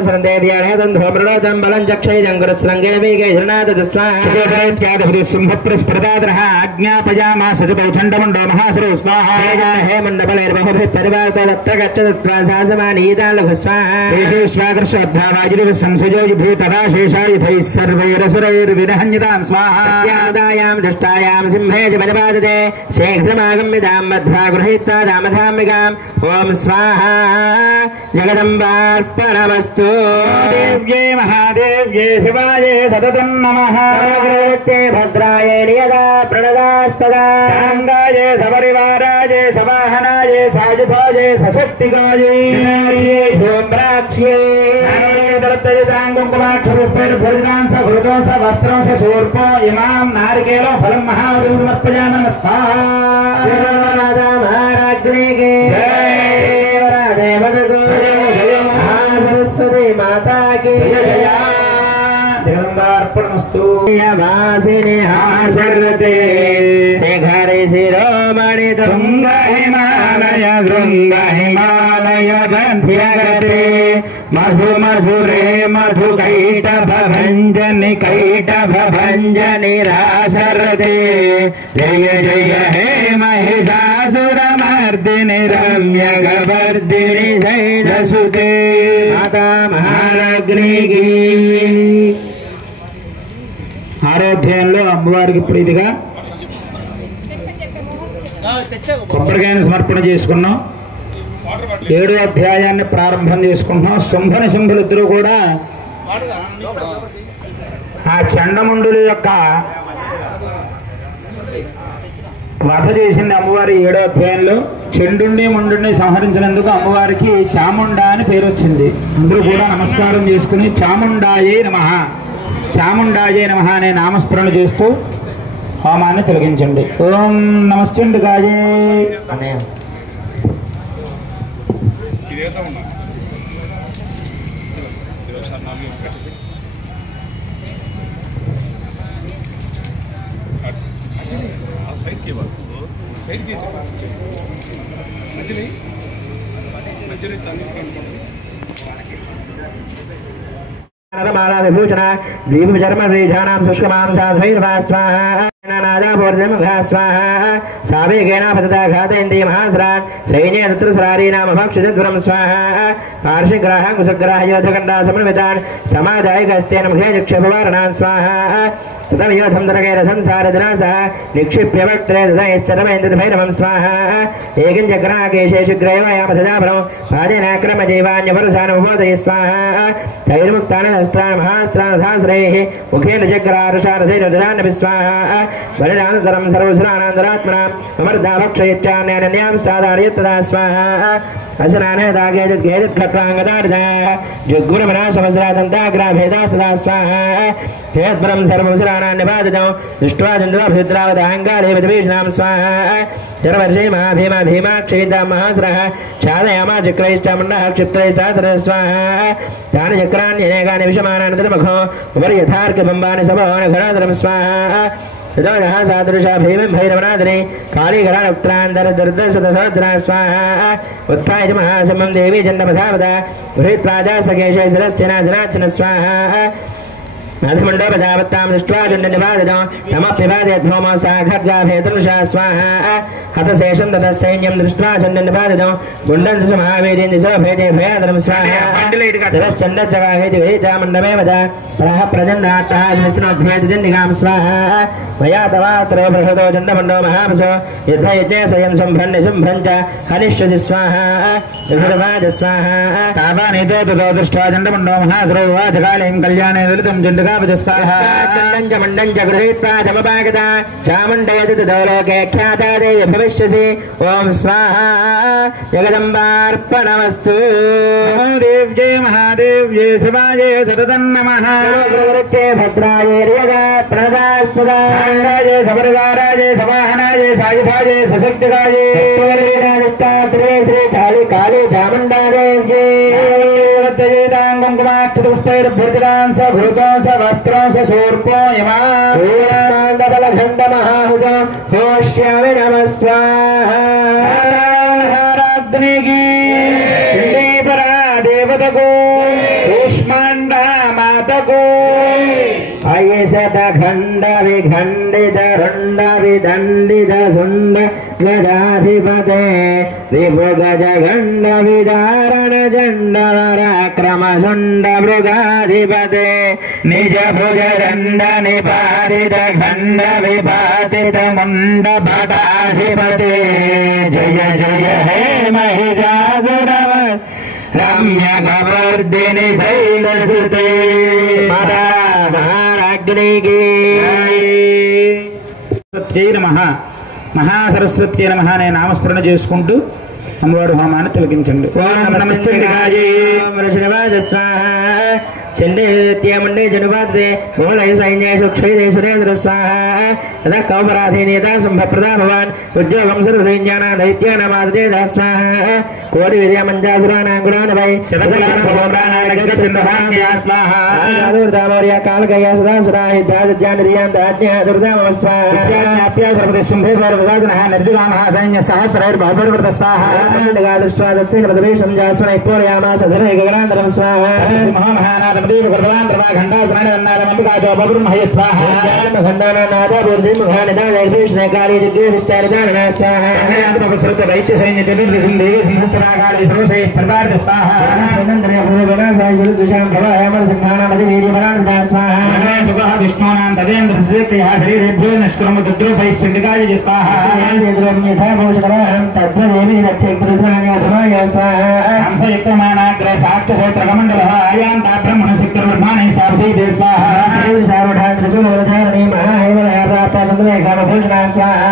సందేవ్యాణేతంధోమృణోతం బలం చక్షైజంగురుస్లంగేవీకైరణాదత స్వాహ చతుర్వేత్యాదభృతి సింహప్రస్ఫురదాద్రః ఆజ్ఞాపయామాస చ చండముండో మహాసరో స్వాహ హే మండబలైర్బహుభిః పరివార్తోదత్ర గచ్చదత్వా సాసమానీతాలఘు స్వాహ దేశేష్వాకర్షద్భావాజిరివ సంసజో యుధే తదా శేషాయుధైః సర్వైరసురైర్వినహన్యతాం స్వాహ స్యాదాయాం దుష్టాయాం సింహే చ పరిపాదతే శీఘ్రమాగమ్యతాం మధ్వా గృహీత్వా దామధామ్నికాం ఓం స్వాహ జగదంబార్పణమస్తు దేవ్యే మహాదేవ్యే శివాయే సతతం నమః భద్రాయ నియదా ప్రణదాస్తదా సాంగాయే సపరివారాయే సవాహనాయే సాయుధాయే సశక్తిగాయే ధూమ్రాక్ష్యే కుంకుమాక్షరుపైర్భుజాం స భృతం స వస్త్రం స శూర్పో ఇమాం నారికేలం ఫలం మహావిమర్పయామ స్వాహ మహారాజ్ఞే సరస్వతి మాతాకి జగదంబార్పణమస్తు వాసిని ఆశరతే శేఖరి శిరోమణి తుంగ హిమాలయ శృంగ హిమాలయ గంధ్యగతే మధు మధురే మధు కైటభ భంజని కైటభ భంజని రాశరతే జయ జయ హే మహిషాసురమర్దిని రమ్య గవర్దిని శైలసుతే మాతా మహారాజ్ఞికి ఆరోధ్యంలో అమ్మవారికి ప్రీతిగా కొబ్బరికాయను సమర్పణ చేసుకున్నాం. 7వ అధ్యాయాన్ని ప్రారంభం చేసుకుంటున్నాం. శుంభ నిశుంభులిద్దరూ కూడా ఆ చండముండుల యొక్క వధ చేసింది అమ్మవారి 7వ అధ్యాయంలో. చెండుండి ముండుండి సంహరించినందుకు అమ్మవారికి చాముండా అని పేరు వచ్చింది. అందరూ కూడా నమస్కారం చేసుకుని చాముండాయే నమః, చాముండాయే నమః అనే నామస్మరణ చేస్తూ హోమాన్ని తొలగించండి. ఓం నమశ్చండికాయే. बाला विभूषण दीप चर्म श्रीजानां शुष्कमां साधैर्वा स्वाहा नानादापूर्णमुखा स्वाहा सावेगेन पतता घातयन्ति महासरान् सैन्ये तत्रसरारीणाम भक्षितध्वरं स्वाहा पार्श्वग्राः कुशग्राः योधकण्डा समन्वितान् समादायकस्तेन मुखे निक्षेपवारणान् स्वाहा ततः योधं दरकैरथं सारजनासः निक्षिप्य वक्त्रे तदैश्चरमेन्द्रभैरवं स्वाहा एकं चक्राकेशेषु ग्रयवयामथजापरं पादेनाक्रमजीवान्यपरुषानुबोधये स्वाहा तैर्मुक्तानहस्त्रान् महास्त्रानधाश्रैः मुखेन चक्रारुषारथैरददानपि स्वाहा बलिदानतरं सर्वसुरानन्दरात्मनाम् अमर्दाभक्षयित्यान्यान्यां स्तादार्यत्तदा स्वाहा असनानदागेजद्खट्वाङ्गदार्दाः जुग्गुरमना समस्रादन्ताग्राभेदास्तदा स्वाहा हेद्वरं सर्वसुरानान्यपादजौ दृष्ट्वा चन्द्राभ्युद्रावदाङ्गारे विधभीषणां स्वाहा सर्वर्षे महाभीमा भीमाक्षयिता महासुरः चालयामा चक्रैश्चामुण्डः क्षिप्तैस्तातर स्वाहा तानि चक्राण्यनेकानि विषमानानि तन्मुखो उपरि सभोन घनाधरं स्वाहा ततः सादृशा भीमं भैरवनादने कालीघरानुक्त्रान्तरदुर्दशतसहस्रा स्वाहा उत्थाय च महासमं देवी जन्मधावदा गृहीत्वाजा सकेशे शिरस्थिना जनार्चन स्वाहा अधमण्डोपदावत्तां दृष्ट्वा चण्डनिवादितं तमप्यवादयद्भौमो सा खड्गाभेतनुषा स्वाहा हतशेषं ततः सैन्यं दृष्ट्वा चण्डनिवादितं गुण्डं महावीर्यं दिशोभेदे भयादरं स्वाहा शिरश्चण्डजगाहेति गृहीता मण्डमेव च परः प्रजन्नाट्टः विष्णुभ्येतिनिगां स्वाहा मया तवात्रो बृहतो चण्डमण्डो महापसो युद्धयज्ञे स्वयं सम्भ्रन् निशुम्भ्रं च हनिष्यति स्वाहा यथुर्वाज स्वाहा तावानितो ततो दृष्ट्वा चण्डमण्डो महासुरो वाचकालीं कल्याणे ललितं चण्डका चण्डञ्च मण्डञ्च गृहीत्वा जमपागता चामुण्डयति तदोलोके ख्याता देवी भविष्यसि ॐ स्वाहा जगदम्बार्पणमस्तु देव्ये महादेव्ये शिवाये सततं नमः भद्राये प्रणदास्तुदाय सपरिवाराय सवाहनाय सायुधाय सशक्तिकाये श्री काली काली चामुण्डा देव्ये कुमाक्षपुष्पैर्भृतिरां स भूतो स वस्त्रो स शूर्पो यमाण्डबलखण्डमहाहुतो होष्यामि नमः स्वाहाग्निगी चण्डीपरा देवतको कूष्माण्डा मातको अयसत खण्ड विखण्डित रुण्ड विदण्डित सुण्ड गजाधिपते विभुगज गण्ड विदारण चण्ड पराक्रम शुण्ड मृगाधिपते निज भुज दण्ड निपातित खण्ड विपातित मुण्ड भटाधिपते जय जय हे महिषासुरव रम्य कवर्दिनि शैलसुते सरस्वत्यै नमः महासरस्वत्यै नमः అనే నామస్మరణ చేసుకుంటూ అమ్మవారి హోమాన్ని తిలకించండి. ఓం నమస్తే శ్రీవాజ స్వాహా चंडे जनुपाते बहुलय सैन्येषु क्षयदे सुरेन्द्र स्वाहा ततः कौपराधीनेता संभप्रदा भवान् उद्योगं सर्वसैन्यानां दैत्यानामादते स्वाहा कोटि विद्यामञ्जासुरानाङ्गुरान् वै शतकलाभवप्राणानगच्छन्दहान्या स्वाहा दुर्दामौर्या कालकया सदा सुरा हिद्धादित्यानिर्यां दाज्ञा दुर्दामव स्वाहा सर्वते शुम्भे भैरवदानः निर्जगामः सैन्य सहस्रैर्बहुभिर्वृत स्वाहा दृष्ट्वा दत्सेन पदवेशं जास्वनै पूरयामास धरै गगनान्तरं स्वाहा सिंहो महानाद నమదేవ గర్భవాన్ ధ్రువ ఖండాసనాని వన్నాల మందుకాచో బబ్రుమహయత్ స్వాహా ఖండానానాద బుర్ధిం ముఖానిదా దైర్భీష్ణకారి దిగ్గే విస్తారిదాన స్వాహా ఉపసృత దైత్య సైన్య చతుర్దశం దేవి సింహస్థరాకారి సర్వశై ప్రదార్థ స్వాహా ఆనందరే భూగణ సాయుధ దుషాం భవాయమన సంఘానామది వీర్యమరానంద స్వాహా సుఖ విష్ణూనాం తదేంద్ర శక్తియా శరీరేభ్యో నిష్క్రమ తద్రూపైశ్చండికాయ స్వాహా యథా భూషకరాహం తద్వదేవి రక్షైకృష్ణాయ స్వాహా హంసయుక్తమానాగ్రే సాక్షక్షేత్రకమండలః ఆయాంత బ్రహ్మణ శక్తిర్బ్రహ్మాణై సార్వధైదే స్వాహా సార్వధారణి మహాహైవరాప్తానందరే కామభూషణ స్వాహా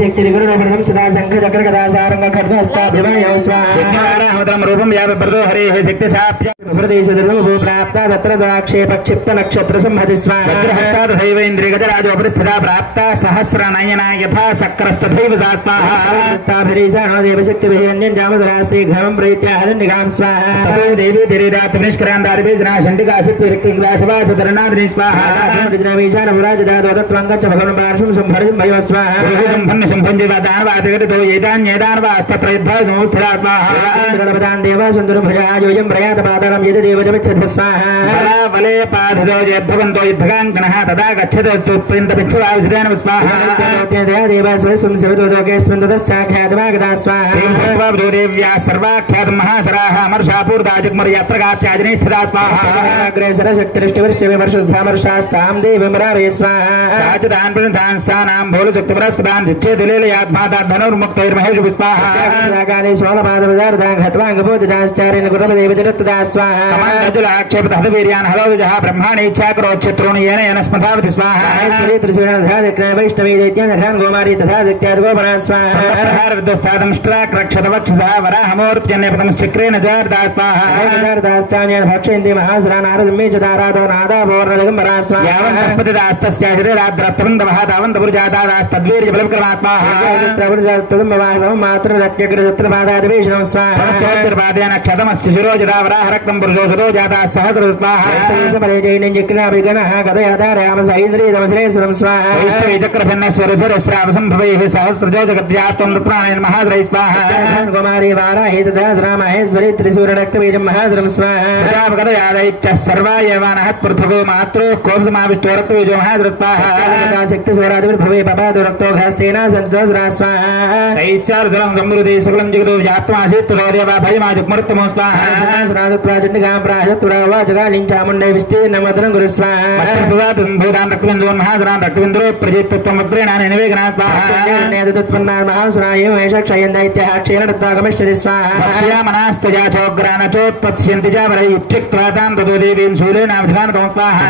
శక్తి విగ్రహం సదా శంఖ చక్ర కథా సారంగ ఖడ్గస్తాభిమయ స్వాహా రూపం యావృతో హరే శక్తి సాప్య ప్రాప్త తత్ర దాక్షేప క్షిప్త నక్షత్ర సంహతి స్వాహైవేంద్రియగజరాజోపరిస్థితా ప్రాప్త సహస్రనయన యథా సక్రస్తథైవ సా స్వాహాదేవశక్తిభిः అన్యం జామధరాశ్రీ ఘనం ప్రీత్యా హరినిగాం స్వాహా తతో దేవీ తిరిరాత్మనిష్కరాందారిభిజ్నా షండికా శక్తి రిక్తిగ్రాశవాసధరణాదిని స్వాహా విద్రామీశానమురాజదాదోదత్వంగచ్చ భగవన్ పార్శ్వం సంభరిం భయో స్వాహా సంపన్న సంభంజివాదానవాదిగతితో ఏతాన్యేతాన్వాస్తత్రయుద్ధ సంస్థితా స్వాహా గణపతాన్ దేవ సుందరం భజాయోయం ప్రయాత పాతాళం యది దేవజమిచ్చత స్వాహా వలే పాధితో యద్భవంతో యుద్ధకాంకణః తదా గచ్చత తుప్పింతపిచ్చవావిసిదేన స్వాహా దేవాస్వస్సుందరస్యాఖ్యాతమాగతా స్వాహా దేవ్యా సర్వాఖ్యాత మహాశరాః అమర్షాపూర్దాజగ్మర్యాత్రగాత్యాజనే స్థితా స్వాహా అగ్రేసర శక్తిరిష్టివర్షివర్షుద్ధామర్షాస్తాం దేవమరారే స్వాహా సాచిదాన్ ప్రణతాన్ స్థానాం భోలు శక్తిపరస్పదాన్ జిచ్చేదిలేలయాత్మాదాధనుర్ముక్తైర్మహేషు స్వాహా స్వాగాని సోమపాదపదార్థాం ఖట్వాంగభూతిదాశ్చార్యణ గురవదేవజరత్తుదా స్వాహా కమండజులాక్షేపతహవీర్యాన్ హలోవిజః బ్రహ్మాణి ఇచ్ఛాకరోచ్ఛత్రోణి ఏన ఏన స్మధావతి స్వాహా త్రిశూలధాదిక్రయ వైష్ణవీ దైత్యాన్ గోమారీ తథా శక్త్యార్గోపరా స్వాహా విద్వస్తాదంష్ట్రాక్షతవక్షసः వరాహమూర్త్యన్యపదమశ్చక్రేణ జార్దా స్వాహా దాస్తాన్యాన్ భక్షయంతి మహాసురా నారదమే చ దారాదో నాదాభోర్ణదిగంబరా స్వాహా యావంతపతిదాస్తస్య శరీరాద్రప్తవంతవః తావంతపురుజాతాదాస్తద్వీర్యబలవిక్రమాత్మాః మాతృరత్యగ్రసత్రపాదాదివేషణం స్వాహా పాదేన క్షతమస్తి శిరోజదా వరాహరక్తం పురుషో శిరో జాతా సహస్ర స్వాహా సమరేజైనం చక్రాభిగణః కథయాధారయామ సైంద్రియమశ్రేయసురం స్వాహా వైష్ణవీచక్రభిన్నస్వరధురస్రావసంభవైః సహస్రజో జగద్వ్యాప్తం రుద్రాణేన మహాద్రై స్వాహా కుమారీ వారాహి తథా రామహేశ్వరి త్రిశూరరక్తబీజం మహాద్రం స్వాహా ప్రజాపకదయాదైత్యః సర్వా ఏవానః పృథుగో మాతృః కోంసమావిష్టో రక్తబీజో మహాద్ర స్వాహా శక్తి స్వరాదిర్భవే పపాదో రక్తో ఘాస్తేన సంతోషరా స్వాహా తైస్యార్జలం సమృద్ధి సకలం జగదో వ్యాప్తమాసీత్ రోదేవా భయమాజుక్మరుత్తమో స్వాహా సురాజత్వాచండిగాం ప్రాజత్తురావాచగాలించాముండై విస్తీర్ణమదనం గురు స్వాహా భూతాన్ రక్తబిందోన్ మహాసురాన్ రక్తబిందో ప్రజేత్వముద్రేణాని నివేగనా స్వాహా మహాసురాయం క్షయం దైత్యః క్షీణత్వాగమిష్యతి స్వాహా భక్ష్యామనాస్తజా చోగ్రానచోత్పత్స్యంతి జావరై ఉత్క్షిక్వాతాం తతో దేవీం శూలేనాభిధానతం స్వాహా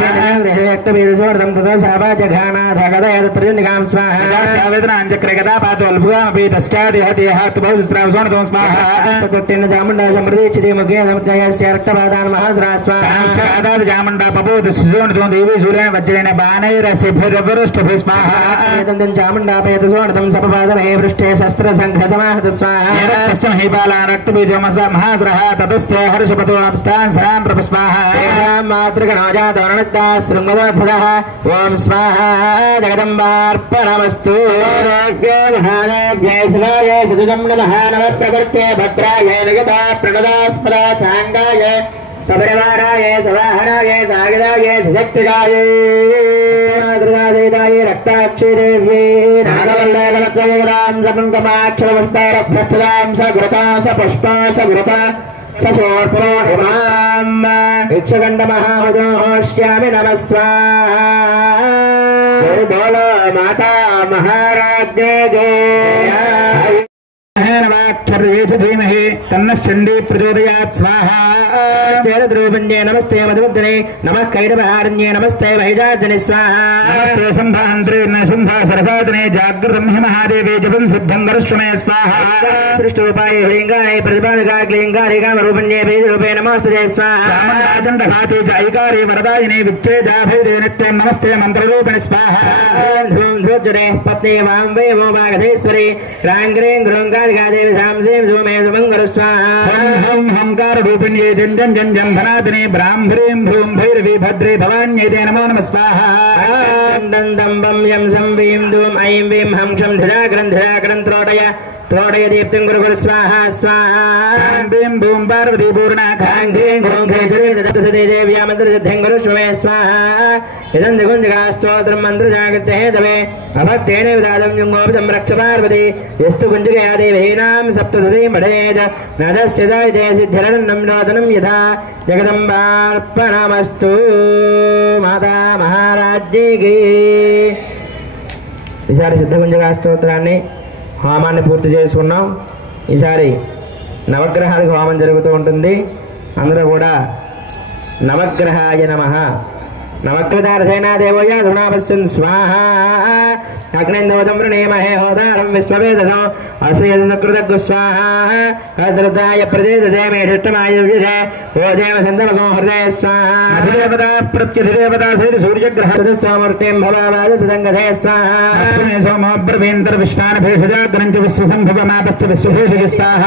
రక్తబీజసోర్ధం తతో సావాచఘానాధగదయత్రినిగాం స్వాహా వేదనాంచక్రే గదా పాతో అల్పుగామపి తస్యాదేహ దేహాత్ బహుస్రావసోనతం స్వాహా తత్తిన్న చాముండా సమృద్ధిచ్చితి ముఖే సముద్రయస్య రక్తపాదాన్ మహాసురా స్వాహా జామండా పపోతు శిశోనతో దేవీ శూలేన వజ్రేణ బాణైరసిభిర్వరుష్ఠభిः స్వాహా చాముండాపేత సోణతం సపపాదమే పృష్ఠే శస్త్ర సంఘ సమాహత స్వాహా మహాసురః తతస్థే హర్షపతోణస్తాన్ సరాం ప్రభ స్వాహా మాతృగణోజాతోరణత్తా శృంగవధః ఓం స్వాహా జగదంబార్పణమస్తు ప్రకృత్యే భద్రాయ నిగతా ప్రణదాస్పదా సాంగాయ సపరివారాయ సవాహనాయ సాగదాయ సశక్తిదాయ దుర్గాదేవాయ రక్తాక్షిదేవ్యే నాగవల్లేకలత్వయోగాం సపంకమాక్షరపుష్పారభ్యర్థదాం స గురతా స పుష్పా స గురత సోర్పో ఇమాం ఇక్షగండ మహామజోష్యామి నమః స్వాహా బోలో మాతా మహారాజ్ఞే జయ ధీమహి తన్నశ్చండీ ప్రచోదయాత్ స్వాహా ద్రౌపద్యే నమస్తే మధువర్ధనే నమః కైరవహారణ్యే నమస్తే వైజాజనే స్వాహా నమస్తే సంభాంత్రే సంభాసరఘాతనే జాగ్రతం హి మహాదేవే జపం సిద్ధం వరశ్వమే స్వాహా సృష్టోపాయ హ్రీంగాయ ప్రతిపాదకాగ్లింగారే కామరూపణ్యే వేదరూపే నమోస్తుతే స్వాహా చాముండాచండఘాతే చైకారే వరదాయినే విచ్ఛేదాభైరే నిత్యం నమస్తే మంత్రరూపిణి స్వాహా ధూం ధూర్జనే పత్నే వాం వే వో వాగధేశ్వరి క్రాంగ్రీం గ్రూంగారికాదేవి సాంసేం సోమే సుమంగళ స్వాహా హం హంకార రూపిణ్యే జంజం జంజం ధనాదినే బ్రాహ్మీం భ్రూం భైరవి భద్రే భవాన్యైతే నమో నమః స్వాహా దండం యం సంవీం ధూం ఐం వీం హం క్షం ధిరాగ్రం త్రోటయ తోడయ దీప్తిం గురు గురు స్వాహ స్వాహ భీం భూం పార్వతీ పూర్ణ కాంగ్రీం గురుం ఖేచరీ దేవ్యామంత్రసిద్ధిం గురు స్వమే స్వాహ ఇదం దిగుంజగా స్తోత్రం మంత్రజాగత్య హేతవే అభక్తేన విదాదం యుంగోపితం రక్ష పార్వతి యస్తు గుంజగయా దేవీనాం సప్తదశీం పఠేత్ నదస్య దాయితే సిద్ధిరన్నం రోదనం యథా జగదంబార్పణమస్తు మాతా మహారాజ్ఞికి. ఈసారి సిద్ధగుంజగా స్తోత్రాన్ని హోమాన్ని పూర్తి చేసుకున్నాం. ఈసారి నవగ్రహాలకు హోమం జరుగుతూ ఉంటుంది. అందరూ కూడా నవగ్రహాయ నమః నవగ్రహార్థేనా దేవోయ ధృణాపశ్యన్ స్వాహ అగ్నేందోదం వృణేమహే హోదారం విశ్వవేదసం అశ్రీయకృతగ్గు స్వాహ కద్రుతాయ ప్రదేశే మేధిష్టమాయ విధే ఓదేవ సందమగో హృదయ స్వాహ అధిదేవతా ప్రత్యధిదేవతా సైతి సూర్యగ్రహ సోమూర్తిం భవావాద సుదంగధే స్వాహ లక్ష్మీ సోమోబ్రవీంద్ర విశ్వాన్ భేషజాగ్రంచ విశ్వసంభవమాపశ్చ విశ్వభేషజ స్వాహ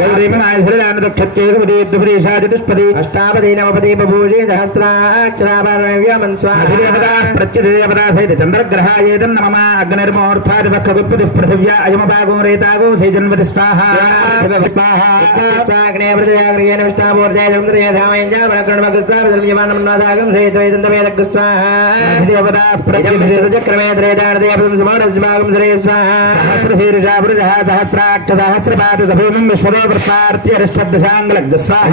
గౌరీమాధురానుదక్షత్యేకపదీద్భురీషాదిష్పది అష్టాపది నవపది బభూషి సహస్రాక్షరాభరణవ్యామన్ స్వాహ అధిదేవతా ప్రత్యధిదేవతా సైతి చంద్రగ్రహాయేదం నమః అగ్నిర్మోర్ధాదివక్కగుప్పది పృథివ్యా అయమభాగో రేతాగో సైజన్వతి స్వాహ స్వాహ స్వాగ్నే ప్రజాగ్రయేణ విష్ణామూర్తయ చంద్రయ ధామయంజ వనకృణమగస్వామిదల్యమానమన్నాదాగం సైత్వైదంతవేదగ్గు స్వాహ అధిదేవతా చక్రమే త్రేతాడదేవతం సుమానస్మాగం శ్రేయ స్వాహ సహస్రశీర్షా పురుషः సహస్రాక్ష సహస్రపాద సభూమిం విశ్వదేవృత్తార్త్యరిష్టదశాంగలగ్గు స్వాహ